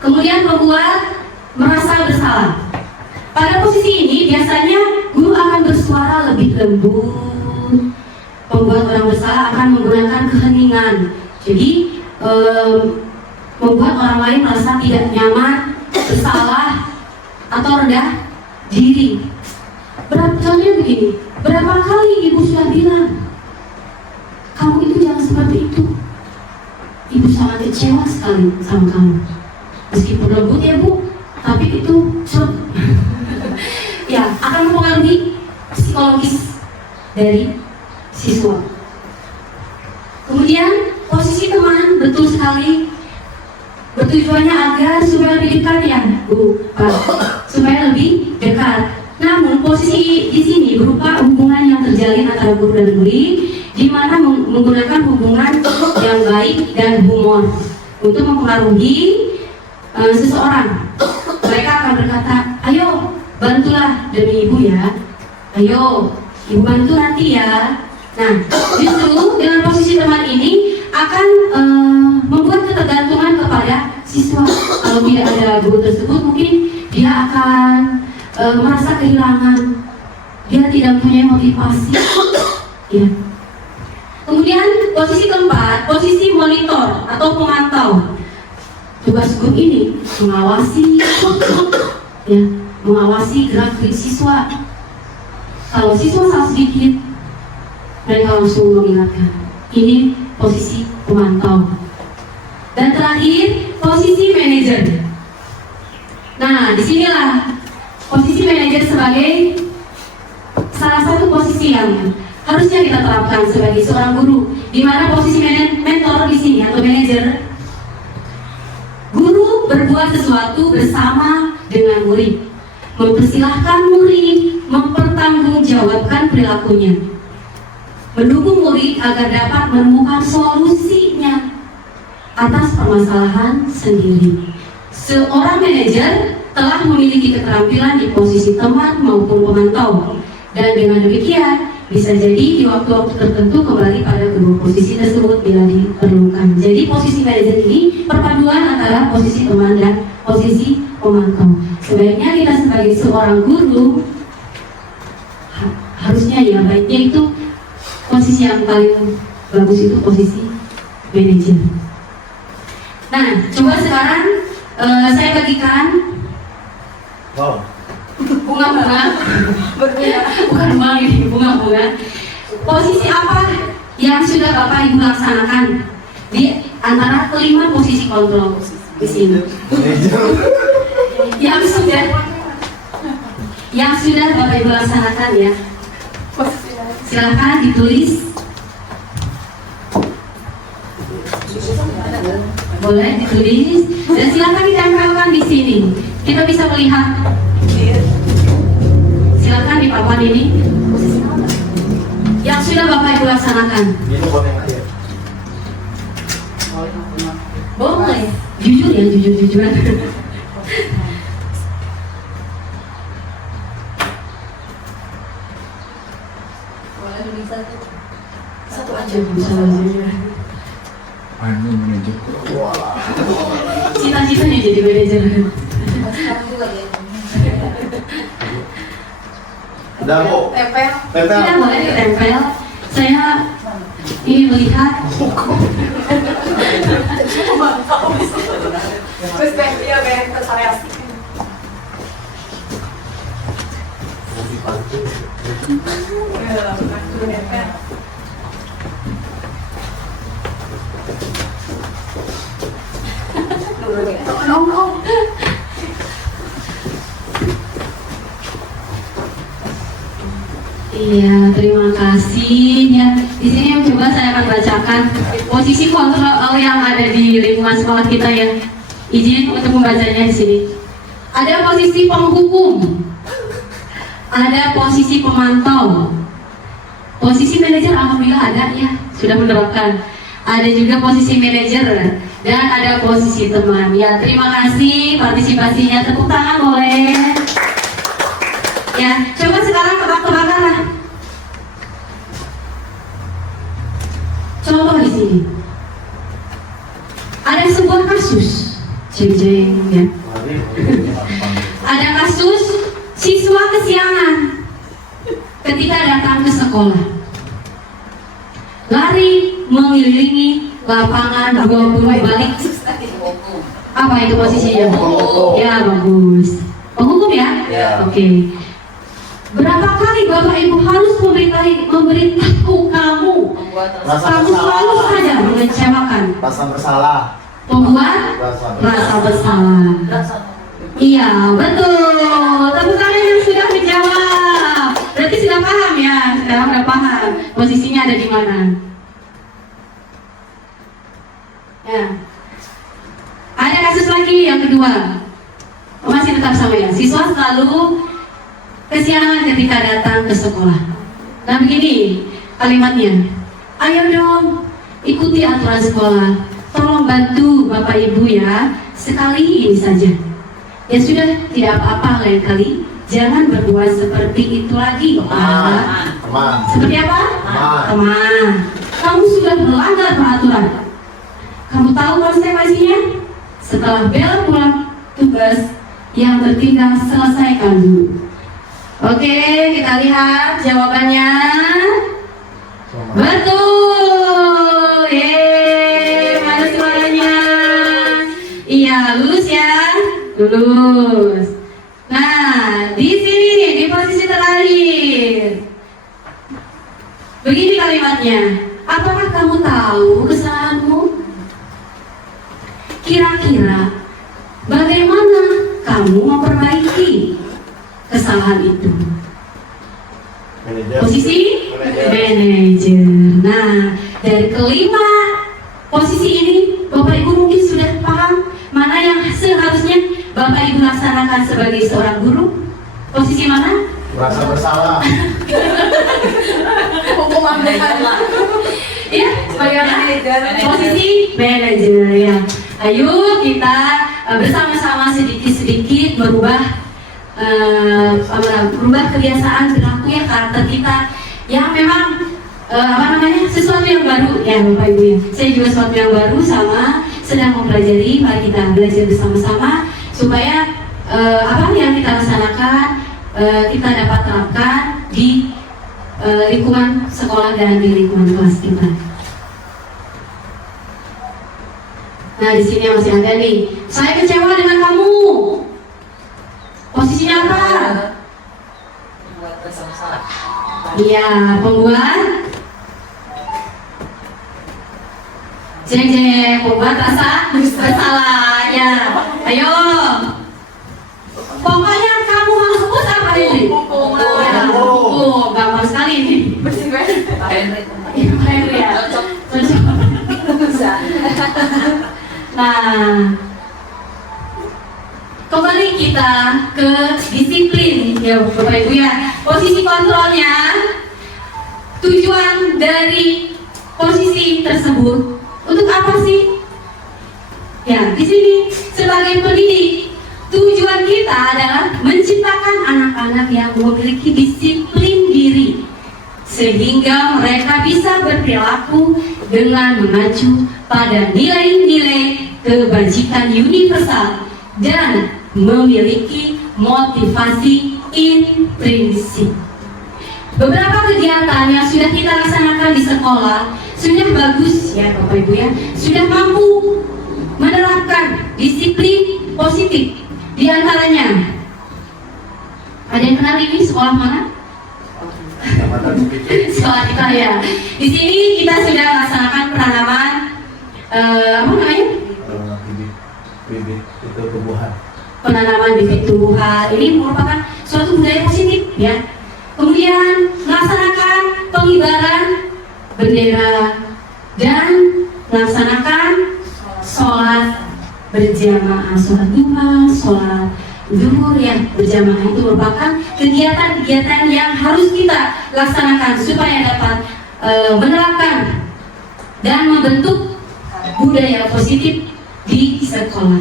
Kemudian membuat merasa bersalah. Pada posisi ini biasanya guru akan bersuara lebih lembut. Pembuat orang bersalah akan menggunakan keheningan. Jadi membuat orang lain merasa tidak nyaman, bersalah, atau rendah diri. Contohnya begini, berapa kali ibu sudah bilang, kamu itu jangan seperti itu. Ibu sangat kecewa sekali sama kamu. Meskipun lembut ya Bu, tapi itu ya akan mempengaruhi psikologis dari siswa. agar supaya lebih dekat ya, Bu, Pak, supaya lebih dekat. Namun posisi di sini berupa hubungan yang terjalin antara guru dan murid, di mana menggunakan hubungan yang baik dan humor untuk mempengaruhi seseorang. Mereka akan berkata, ayo bantulah demi ibu ya, ayo ibu bantu nanti ya. Nah, justru dengan posisi teman ini akan membuat ketergantungan kepada siswa. Kalau tidak ada guru tersebut, mungkin dia akan merasa kehilangan, dia tidak punya motivasi. Ya. Kemudian posisi keempat, posisi monitor atau pemantau. Tugas guru ini mengawasi, ya, mengawasi gerak-gerik siswa. Kalau siswa salah sedikit, mereka langsung mengingatkan. Ini posisi pemantau. Dan terakhir, posisi manajer. Nah, disinilah posisi manajer sebagai salah satu posisi yang harusnya kita terapkan sebagai seorang guru, di mana posisi mentor di sini atau manajer, guru berbuat sesuatu bersama dengan murid, mempersilahkan murid mempertanggungjawabkan perilakunya, mendukung murid agar dapat menemukan solusinya atas permasalahan sendiri. Seorang manajer telah memiliki keterampilan di posisi teman maupun pemantau, dan dengan demikian bisa jadi di waktu-waktu tertentu kembali pada kedua posisi tersebut bila diperlukan. Jadi posisi manajer ini perpaduan antara posisi teman dan posisi pemantau. Sebaiknya kita sebagai seorang guru harusnya ya baiknya itu posisi yang paling bagus itu posisi manajer. Nah, coba sekarang saya bagikan bunga-bunga, bukan bunga ini, bunga-bunga. Posisi apa yang sudah Bapak Ibu laksanakan di antara kelima posisi kontrol di sini? Yang sudah Bapak Ibu laksanakan ya. Silakan ditulis. Boleh ditulis dan silakan ditempelkan di sini. Kita bisa melihat. Silakan di papan ini yang sudah Bapak Ibu laksanakan. Boleh, jujur ya, jujur-jujuran. Satu aja. Anu manajer. Cita-citanya jadi manajer. Sekarang juga ya. Udah Bu. Tempel. Tidak boleh ditempel. Saya ingin melihat. Terus tempel kayak kesarian. Iya, terima kasih. Ya, di sini coba saya akan bacakan posisi kontrol yang ada di lingkungan sekolah kita ya. Izin untuk membacanya di sini. Ada posisi penghukum, ada posisi pemantau, posisi manajer alhamdulillah ada ya, sudah menerapkan. Ada juga posisi manajer dan ada posisi teman. Ya, terima kasih partisipasinya. Tepuk tangan boleh. Ya, coba sekarang tebak-tebakan lah. Contoh di sini. Ada sebuah kasus, jeng-jeng ya. Ada kasus siswa kesiangan ketika datang ke sekolah. Lari mengelilingi lapangan 20 balik. Apa itu posisinya? Ya, bagus. Penghukum ya? Oke. Berapa kali Bapak Ibu harus memberitahu kamu? Kamu selalu saja mengecewakan. Rasa bersalah. Membuat rasa bersalah. Iya, betul. Tepuk tangan yang sudah menjawab. Berarti sudah paham ya? Sekarang sudah paham posisinya ada di mana. Ya. Ada kasus lagi yang kedua. kedua, masih tetap sama ya. Siswa selalu kesiangan ketika datang ke sekolah. Nah begini kalimatnya, ayo dong ikuti aturan sekolah. Tolong bantu Bapak Ibu ya, sekali ini saja. Ya sudah, tidak apa-apa, lain kali jangan berbuat seperti itu lagi. Teman. Seperti apa? Teman. Kamu sudah melanggar peraturan. Kamu tahu konsekuensinya? Setelah bel pulang tugas, yang tertinggal selesaikan dulu. Oke, kita lihat jawabannya. Betul. Mana suaranya? Iya, lulus ya. Lulus. Nah, di sini di posisi terakhir. Begini kalimatnya. Apakah kamu tahu kesalahanmu? Kira-kira bagaimana kamu memperbaiki kesalahan itu? Posisi manajer. Nah, dari kelima posisi ini, Bapak Ibu mungkin sudah paham mana yang seharusnya Bapak Ibu laksanakan sebagai seorang guru. Posisi mana? Merasa bersalah. Hukuman bersama. Ya, bagaimana? Posisi manajer ya. Ayo kita bersama-sama sedikit-sedikit merubah kebiasaan perilaku ya, karakter kita yang memang sesuatu yang baru ya Bapak Ibu ya. Saya juga sesuatu yang baru sama sedang mempelajari. Mari kita belajar bersama-sama supaya apa yang kita laksanakan kita dapat terapkan di lingkungan sekolah dan di lingkungan kelas kita. Nah, di sini masih ada nih. Saya kecewa dengan kamu. Posisinya apa? Buat bersama-sama. Iya, pembuat. Jeng, pembuat rasa bersalah. Ya, ayo. Pokoknya kamu harus sebut apa ini? Ya, gampang sekali nih. Bersih banget. Ya, Bisa. Nah, kembali kita ke disiplin ya Bapak Ibu ya. Posisi kontrolnya, tujuan dari posisi tersebut untuk apa sih? Ya, di sini sebagai pendidik, tujuan kita adalah menciptakan anak-anak yang memiliki disiplin diri sehingga mereka bisa berperilaku dengan mengacu pada nilai-nilai kebajikan universal dan memiliki motivasi intrinsik. Beberapa kegiatan yang sudah kita laksanakan di sekolah sudah bagus ya Bapak Ibu ya, sudah mampu menerapkan disiplin positif. Di antaranya, ada yang kenal ini sekolah mana? Sekolah kita ya. Di sini kita sudah melaksanakan penanaman apa namanya? Bibit itu tumbuhan. Penanaman bibit tumbuhan. Ini merupakan suatu budaya positif ya. Kemudian melaksanakan pengibaran bendera dan melaksanakan sholat berjamaah, sholat duha, sholat zuhur yang berjamaah. Itu merupakan kegiatan-kegiatan yang harus kita laksanakan supaya dapat menerapkan dan membentuk budaya positif di sekolah.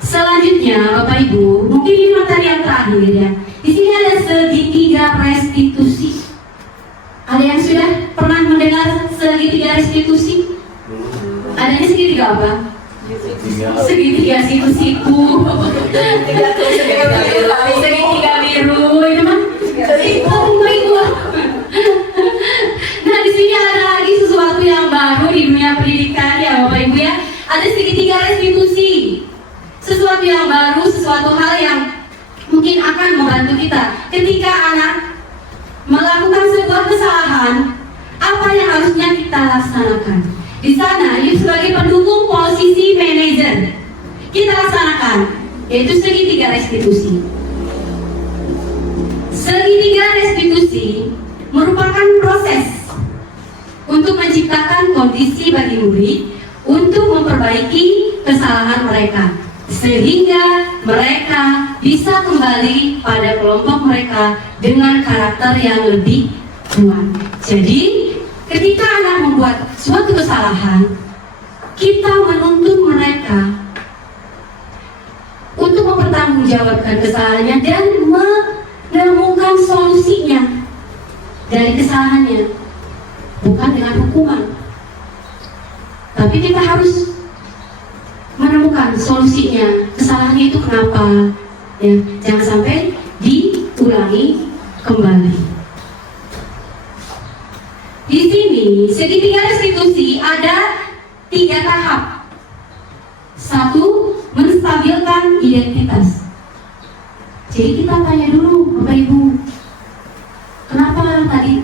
Selanjutnya Bapak Ibu, mungkin ini materi yang terakhir ya. Di sini ada segitiga restitusi. Ada yang sudah pernah mendengar segitiga restitusi? Adanya segitiga apa? Segitiga siku-siku, segitiga biru, itu mah selingkuh. Nah, di sini ada lagi sesuatu yang baru di dunia pendidikan ya Bapak Ibu ya. Ada segitiga restitusi, sesuatu yang baru, sesuatu hal yang mungkin akan membantu kita ketika anak melakukan sebuah kesalahan. Apa yang harusnya kita laksanakan? Di sana, ini sebagai pendukung posisi manajer, kita laksanakan, yaitu segitiga restitusi. Segitiga restitusi merupakan proses untuk menciptakan kondisi bagi murid untuk memperbaiki memperbaiki kesalahan mereka sehingga mereka bisa kembali pada kelompok mereka dengan karakter yang lebih kuat. Jadi ketika anak membuat suatu kesalahan, kita menuntut mereka untuk mempertanggungjawabkan kesalahannya dan menemukan solusinya dari kesalahannya, bukan dengan hukuman. Tapi kita harus menemukan solusinya, kesalahannya itu kenapa, ya, jangan sampai diulangi kembali. Di sini segitiga restitusi ada 3 tahap. 1, menstabilkan identitas. Jadi kita tanya dulu Bapak Ibu, kenapa tadi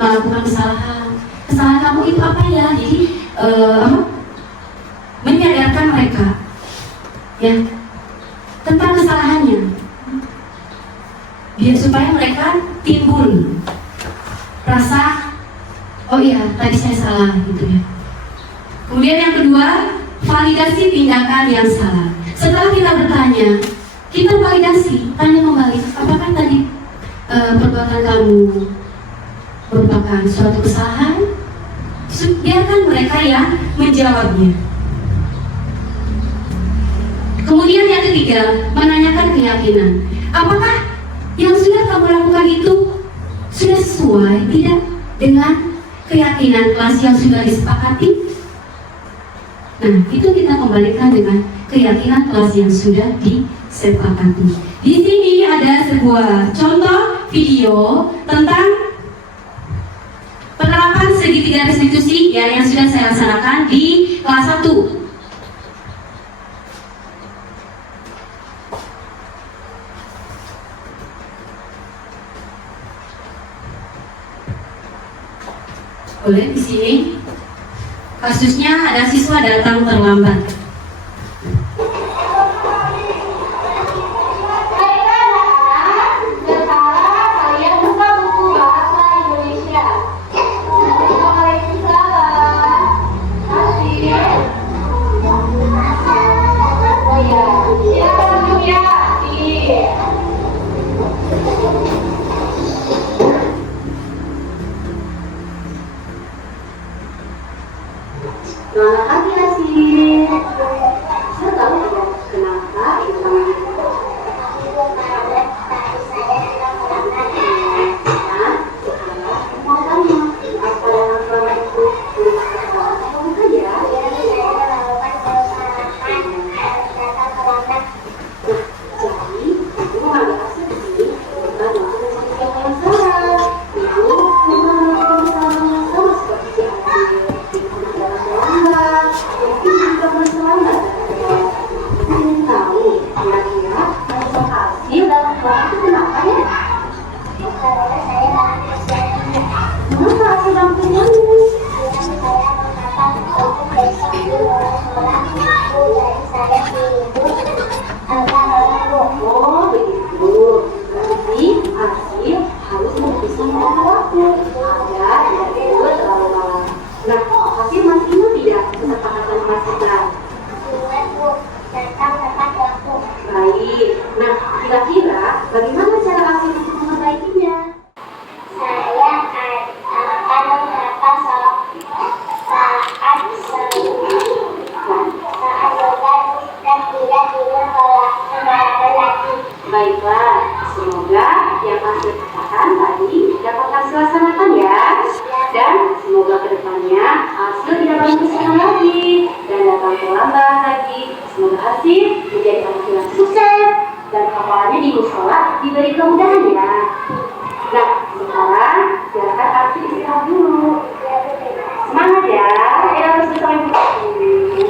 melakukan kesalahan? Kesalahan kamu itu apa ya? Jadi menyadarkan mereka ya tentang kesalahannya, biar supaya mereka timbul rasa oh iya tadi saya salah gitu ya. Kemudian yang kedua, validasi tindakan yang salah. Setelah kita bertanya, kita validasi, tanya kembali, apakah tadi perbuatan kamu merupakan suatu kesalahan? Biarkan mereka yang menjawabnya. Kemudian yang ketiga, menanyakan keyakinan. Apakah yang sudah kamu lakukan itu sudah sesuai tidak dengan keyakinan kelas yang sudah disepakati? Nah, itu kita kembalikan dengan keyakinan kelas yang sudah disepakati. Di sini ada sebuah contoh video tentang penerapan segitiga restitusi ya, yang sudah saya laksanakan di kelas 1. Boleh di sini. Kasusnya ada siswa datang terlambat. Selamat pagi Asyik. Saya tahu tidak kenapa itu namanya. Mau tanya apa yang selama itu kamu saja? Jadi ibu mengambil hasil di sini bukan melakukan sesuatu yang salah. Ibu bukan melakukan kesalahan yang sama seperti si Asyik. Mungkin juga masalah ingin tahu kira-kira masalah hasil dalam kelas itu kenapa ya? Kenapa hasil dalam kelas? Oh begitu, berarti hasil harus menghabiskan waktu agar tidak terlalu lama. Nah, hasil masih ingat tidak kesepakatan mahasiswa? Baik. Nah, kira-kira bagaimana cara hasil untuk memperbaikinya? Saya akan menerapkan saat bergaduh dan tidak diulang lagi. Baiklah, semoga yang hasil kesepakatan tadi dapat hasil laksanakan ya. Dan semoga kedepannya hasil tidak berkesulitan lagi dan datang terlambat lagi. Semoga hasil menjadi hasil yang sukses dan hafalannya di musola diberi kemudahan ya. Nah, sekarang silakan Arti istirahat dulu. Semangat ya, kita harus bersama ibu.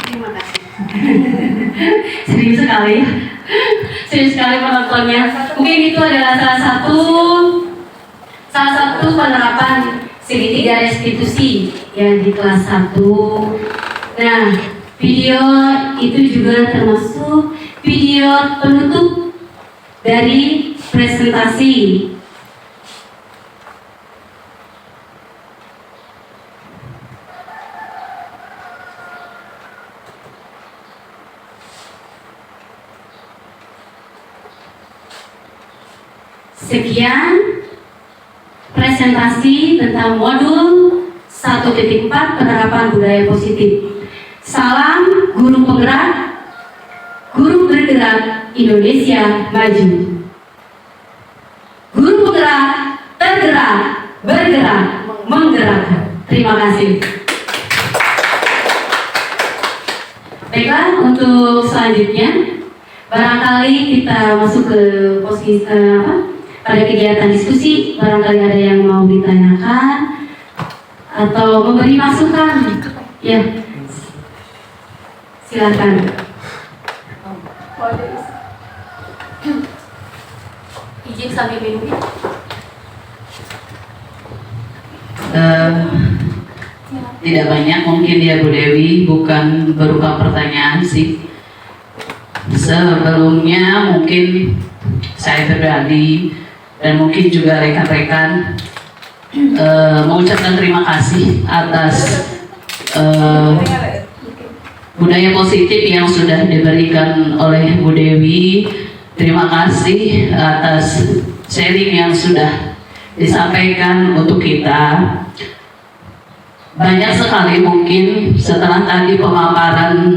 Terima kasih. Serius sekali ya. Serius sekali penontonnya. Mungkin itu adalah salah satu penerapan segitiga restitusi yang di kelas 1. Nah, video itu juga termasuk video penutup dari presentasi. Sekian presentasi tentang modul 1.4 penerapan budaya positif. Salam guru penggerak, guru bergerak Indonesia maju. Guru penggerak, tergerak, bergerak, menggerakkan. Terima kasih. Baiklah, untuk selanjutnya barangkali kita masuk ke posisi pada kegiatan diskusi. Barangkali ada yang mau ditanyakan atau memberi masukan. Ya, silakan. Izin sambil minum. Tidak banyak mungkin ya Bu Dewi, bukan berupa pertanyaan sih. Sebelumnya mungkin saya pribadi dan mungkin juga rekan-rekan mengucapkan terima kasih atas budaya positif yang sudah diberikan oleh Bu Dewi. Terima kasih atas sharing yang sudah disampaikan untuk kita. Banyak sekali mungkin setelah tadi pemaparan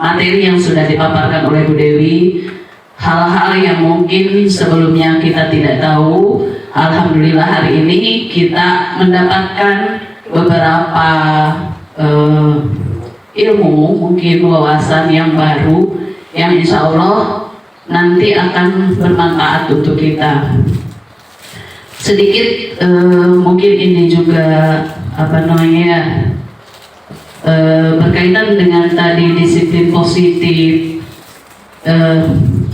materi yang sudah dipaparkan oleh Bu Dewi, hal-hal yang mungkin sebelumnya kita tidak tahu. Alhamdulillah hari ini kita mendapatkan beberapa ilmu, mungkin wawasan yang baru yang insya Allah nanti akan bermanfaat untuk kita. Sedikit mungkin ini juga berkaitan dengan tadi disiplin positif.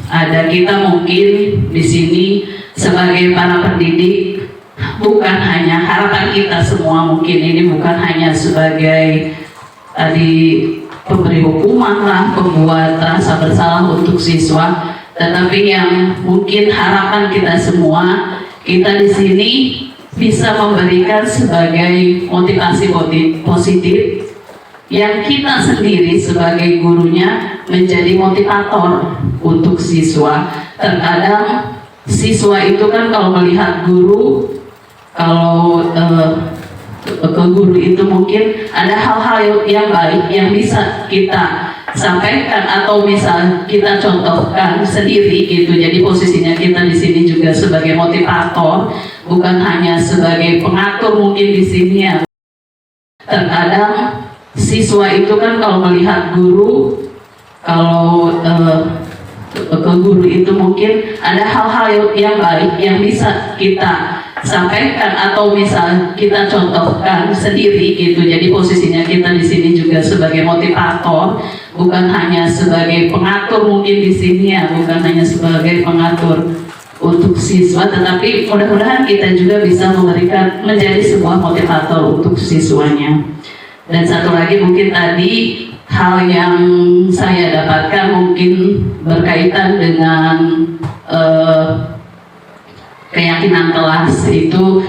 Ada kita mungkin di sini sebagai para pendidik, bukan hanya harapan kita semua mungkin ini bukan hanya sebagai tadi pemberi hukuman lah, pembuat rasa bersalah untuk siswa, tetapi yang mungkin harapan kita semua, kita di sini bisa memberikan sebagai motivasi positif yang kita sendiri sebagai gurunya menjadi motivator untuk siswa. Terkadang siswa itu kan kalau melihat guru, kalau ke guru itu mungkin ada hal-hal yang baik yang bisa kita sampaikan atau misal kita contohkan sendiri gitu. Jadi posisinya kita di sini juga sebagai motivator, bukan hanya sebagai pengatur mungkin di sini ya. Terkadang siswa itu kan kalau melihat guru, kalau ke guru itu mungkin ada hal-hal yang baik yang bisa kita sampaikan atau misal kita contohkan sendiri gitu. Jadi posisinya kita di sini juga sebagai motivator, bukan hanya sebagai pengatur mungkin di sini ya, bukan hanya sebagai pengatur untuk siswa, tetapi mudah-mudahan kita juga bisa memberikan menjadi sebuah motivator untuk siswanya. Dan satu lagi mungkin tadi hal yang saya dapatkan mungkin berkaitan dengan keyakinan kelas itu.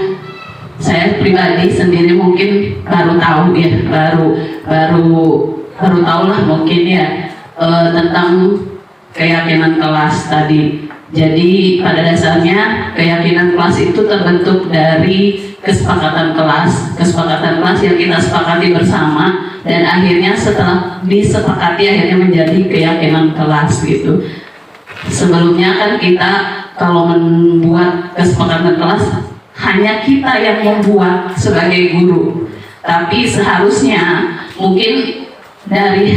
Saya pribadi sendiri mungkin baru tahu ya, baru tahu lah mungkin ya tentang keyakinan kelas tadi. Jadi pada dasarnya keyakinan kelas itu terbentuk dari kesepakatan kelas yang kita sepakati bersama, dan akhirnya setelah disepakati akhirnya menjadi keyakinan kelas gitu. Sebelumnya kan kita kalau membuat kesepakatan kelas hanya kita yang membuat sebagai guru, tapi seharusnya mungkin dari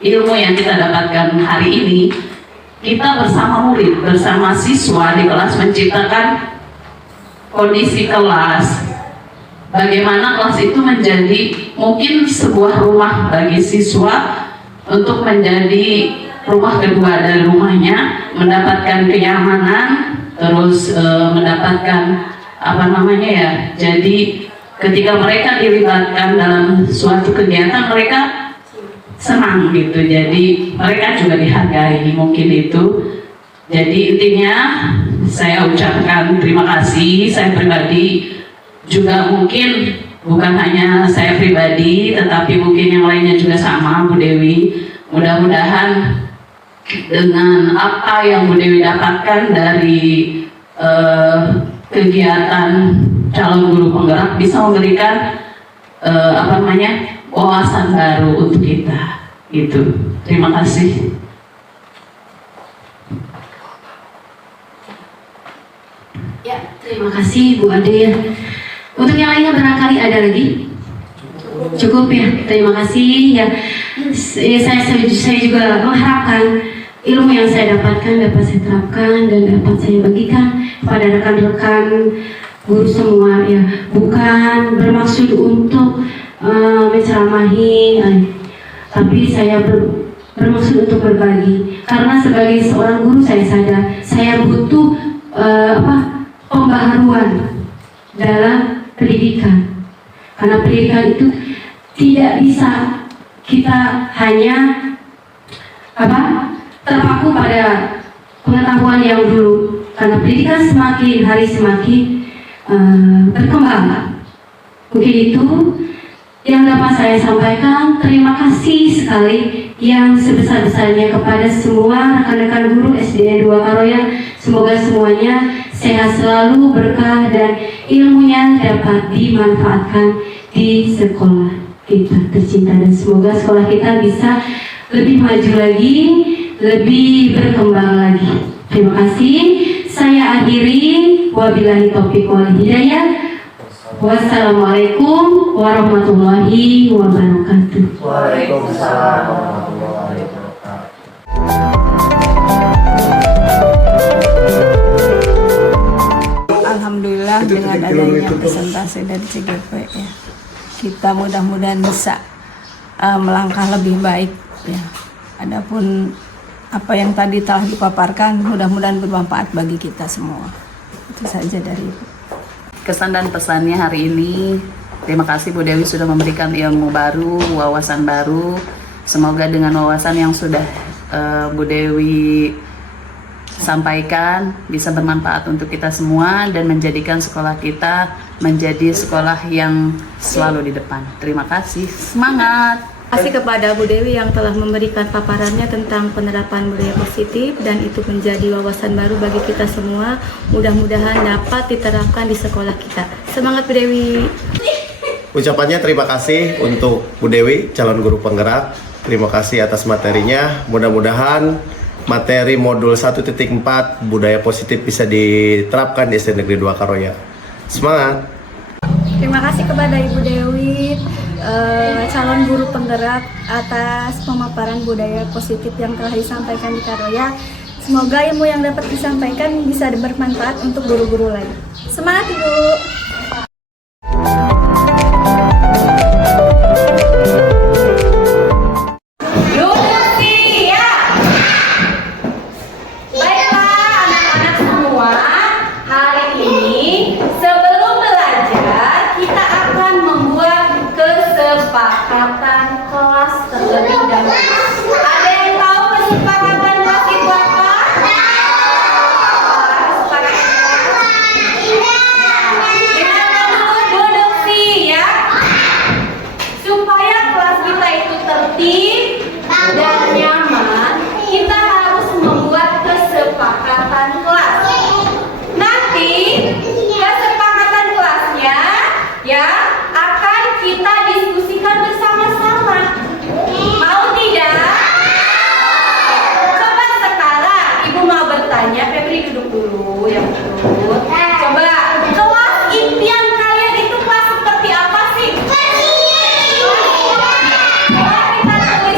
ilmu yang kita dapatkan hari ini, kita bersama murid, bersama siswa di kelas menciptakan kondisi kelas, bagaimana kelas itu menjadi mungkin sebuah rumah bagi siswa untuk menjadi rumah kedua dari rumahnya, mendapatkan kenyamanan, terus mendapatkan jadi ketika mereka dilibatkan dalam suatu kegiatan mereka senang gitu, jadi mereka juga dihargai mungkin itu. Jadi intinya saya ucapkan terima kasih. Saya pribadi juga mungkin bukan hanya saya pribadi, tetapi mungkin yang lainnya juga sama Bu Dewi. Mudah-mudahan dengan apa yang Bu Dewi dapatkan dari kegiatan calon guru penggerak bisa memberikan wawasan baru untuk kita. Gitu. Terima kasih. Ya, terima kasih Bu Ade. Untuk yang lainnya barangkali ada lagi? Cukup ya, terima kasih ya. Saya juga mengharapkan ilmu yang saya dapatkan dapat saya terapkan dan dapat saya bagikan kepada rekan-rekan guru semua ya. Bukan bermaksud untuk menceramahi, tapi saya bermaksud untuk berbagi. Karena sebagai seorang guru saya sadar saya butuh pembaharuan dalam pendidikan. Karena pendidikan itu tidak bisa kita hanya terpaku pada pengetahuan yang dulu. Karena pendidikan semakin hari semakin berkembang. Mungkin itu yang dapat saya sampaikan. Terima kasih sekali yang sebesar-besarnya kepada semua rekan-rekan guru SDN 2 Karoyan. Semoga semuanya sehat selalu, berkah dan ilmunya dapat dimanfaatkan di sekolah kita tercinta, dan semoga sekolah kita bisa lebih maju lagi, lebih berkembang lagi. Terima kasih. Saya akhiri, wabillahi taufiq wal hidayah. Wassalamualaikum warahmatullahi wabarakatuh. Waalaikumsalam warahmatullahi wabarakatuh. Alhamdulillah dengan adanya presentasi dari CGP ya, kita mudah-mudahan bisa melangkah lebih baik ya. Adapun apa yang tadi telah dipaparkan mudah-mudahan bermanfaat bagi kita semua. Itu saja dari Ibu. Kesan dan pesannya hari ini, terima kasih Bu Dewi sudah memberikan ilmu baru, wawasan baru. Semoga dengan wawasan yang sudah Bu Dewi sampaikan bisa bermanfaat untuk kita semua dan menjadikan sekolah kita menjadi sekolah yang selalu di depan. Terima kasih, semangat. Terima kasih kepada Bu Dewi yang telah memberikan paparannya tentang penerapan budaya positif, dan itu menjadi wawasan baru bagi kita semua. Mudah-mudahan dapat diterapkan di sekolah kita. Semangat Bu Dewi. Ucapannya terima kasih untuk Bu Dewi, calon guru penggerak. Terima kasih atas materinya. Mudah-mudahan materi modul 1.4 budaya positif bisa diterapkan di SD Negeri 2 Karoya. Semangat! Terima kasih kepada Ibu Dewi, calon guru penggerak, atas pemaparan budaya positif yang telah disampaikan di Karoya. Semoga ilmu yang dapat disampaikan bisa bermanfaat untuk guru-guru lain. Semangat Ibu! Kesepakatan kelas terlebih dahulu. Ada yang tahu kesepakatan kelas itu apa? Kesepakatan kelas. Kita duduk ya, supaya kelas kita itu tertib dan nyaman. Kita harus membuat kesepakatan kelas. Nanti kesepakatan kelasnya ya akan kita diskusikan bersama-sama. Mau tidak? Coba sekarang Ibu mau bertanya, Febri duduk dulu yang betul. Coba, kelas impian kalian itu kelas seperti apa sih? Coba kita tulis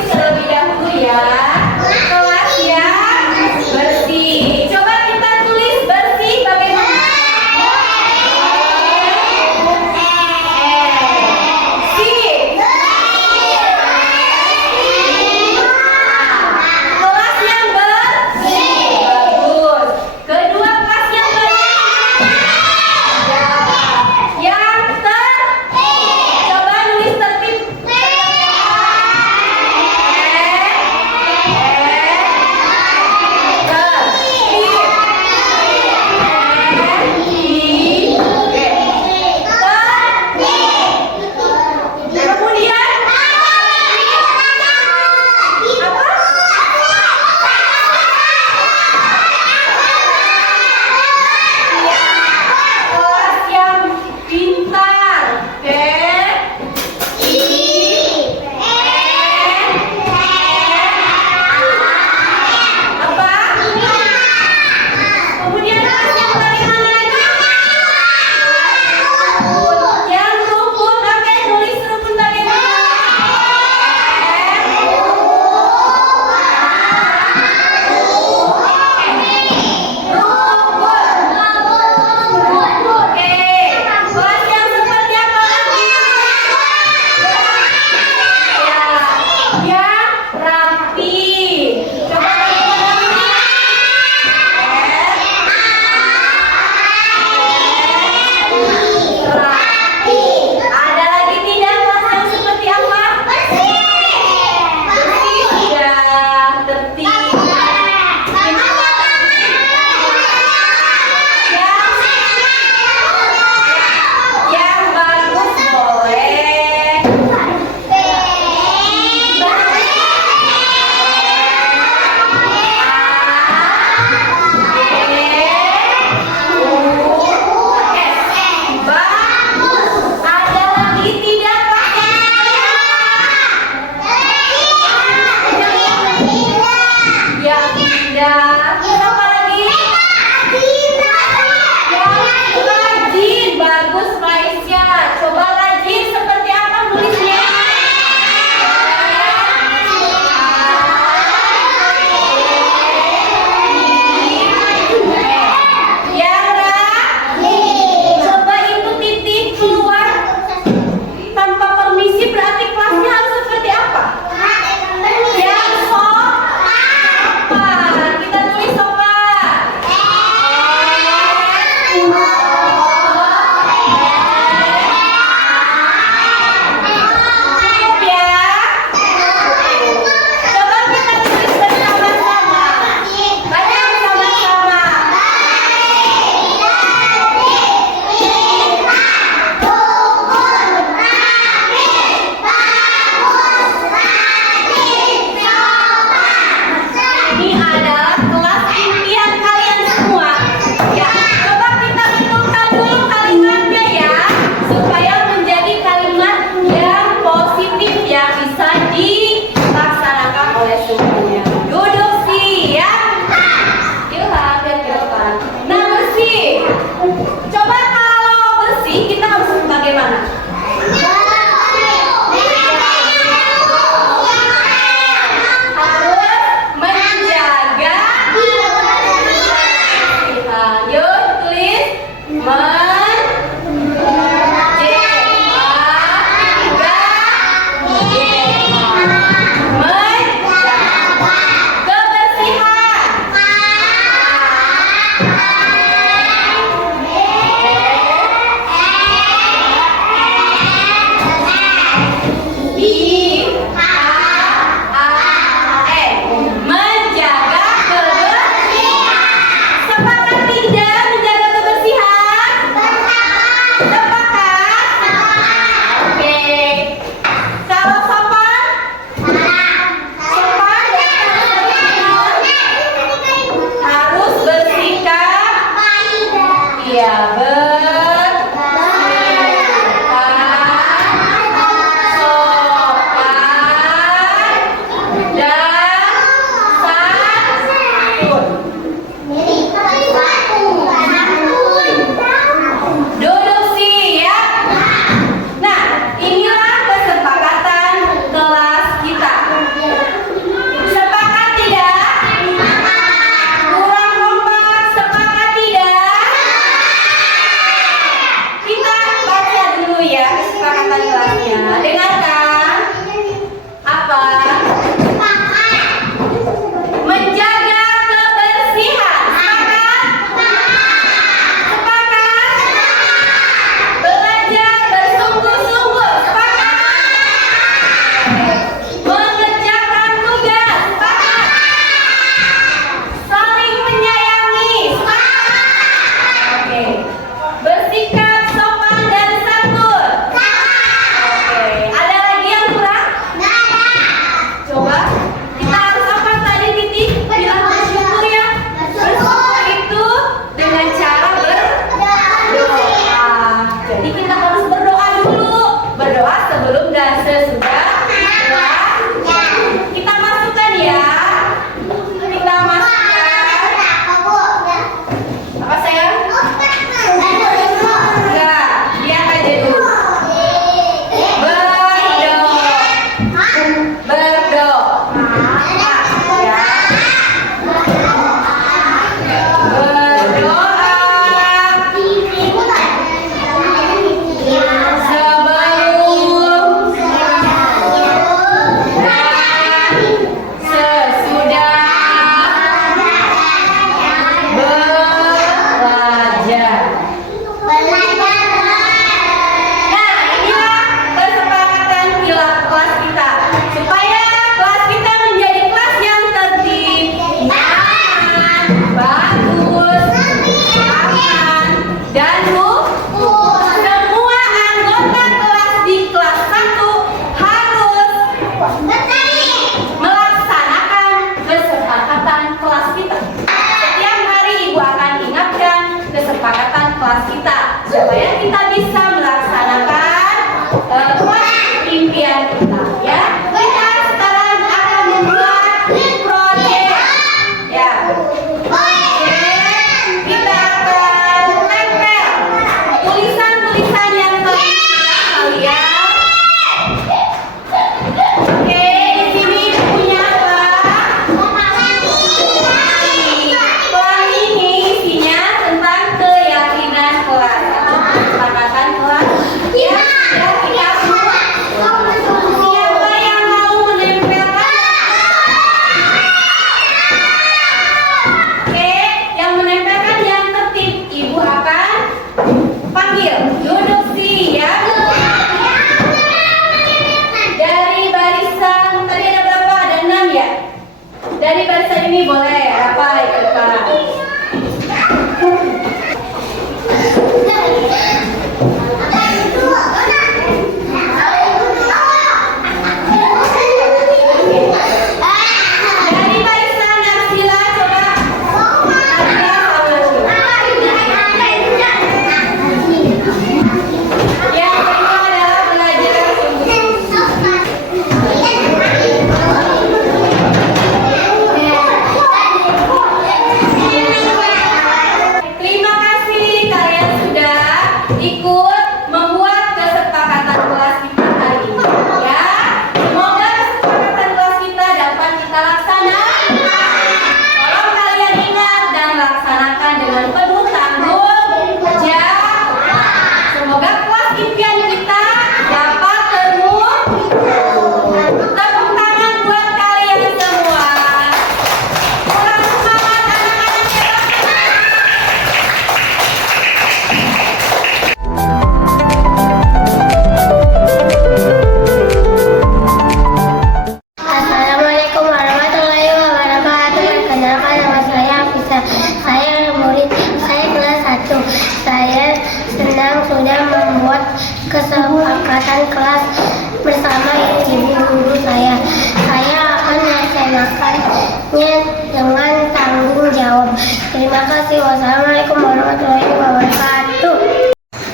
Wassalamualaikum warahmatullahi wabarakatuh.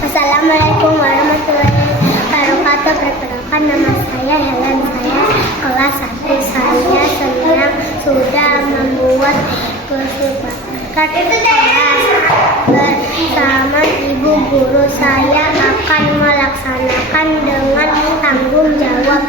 Assalamualaikum warahmatullahi wabarakatuh. Perkenalkan, nama saya Helen, saya kelas 1. Saya senang sudah membuat kesepakatan kelas bersama ibu guru. Saya akan melaksanakan dengan tanggung jawab.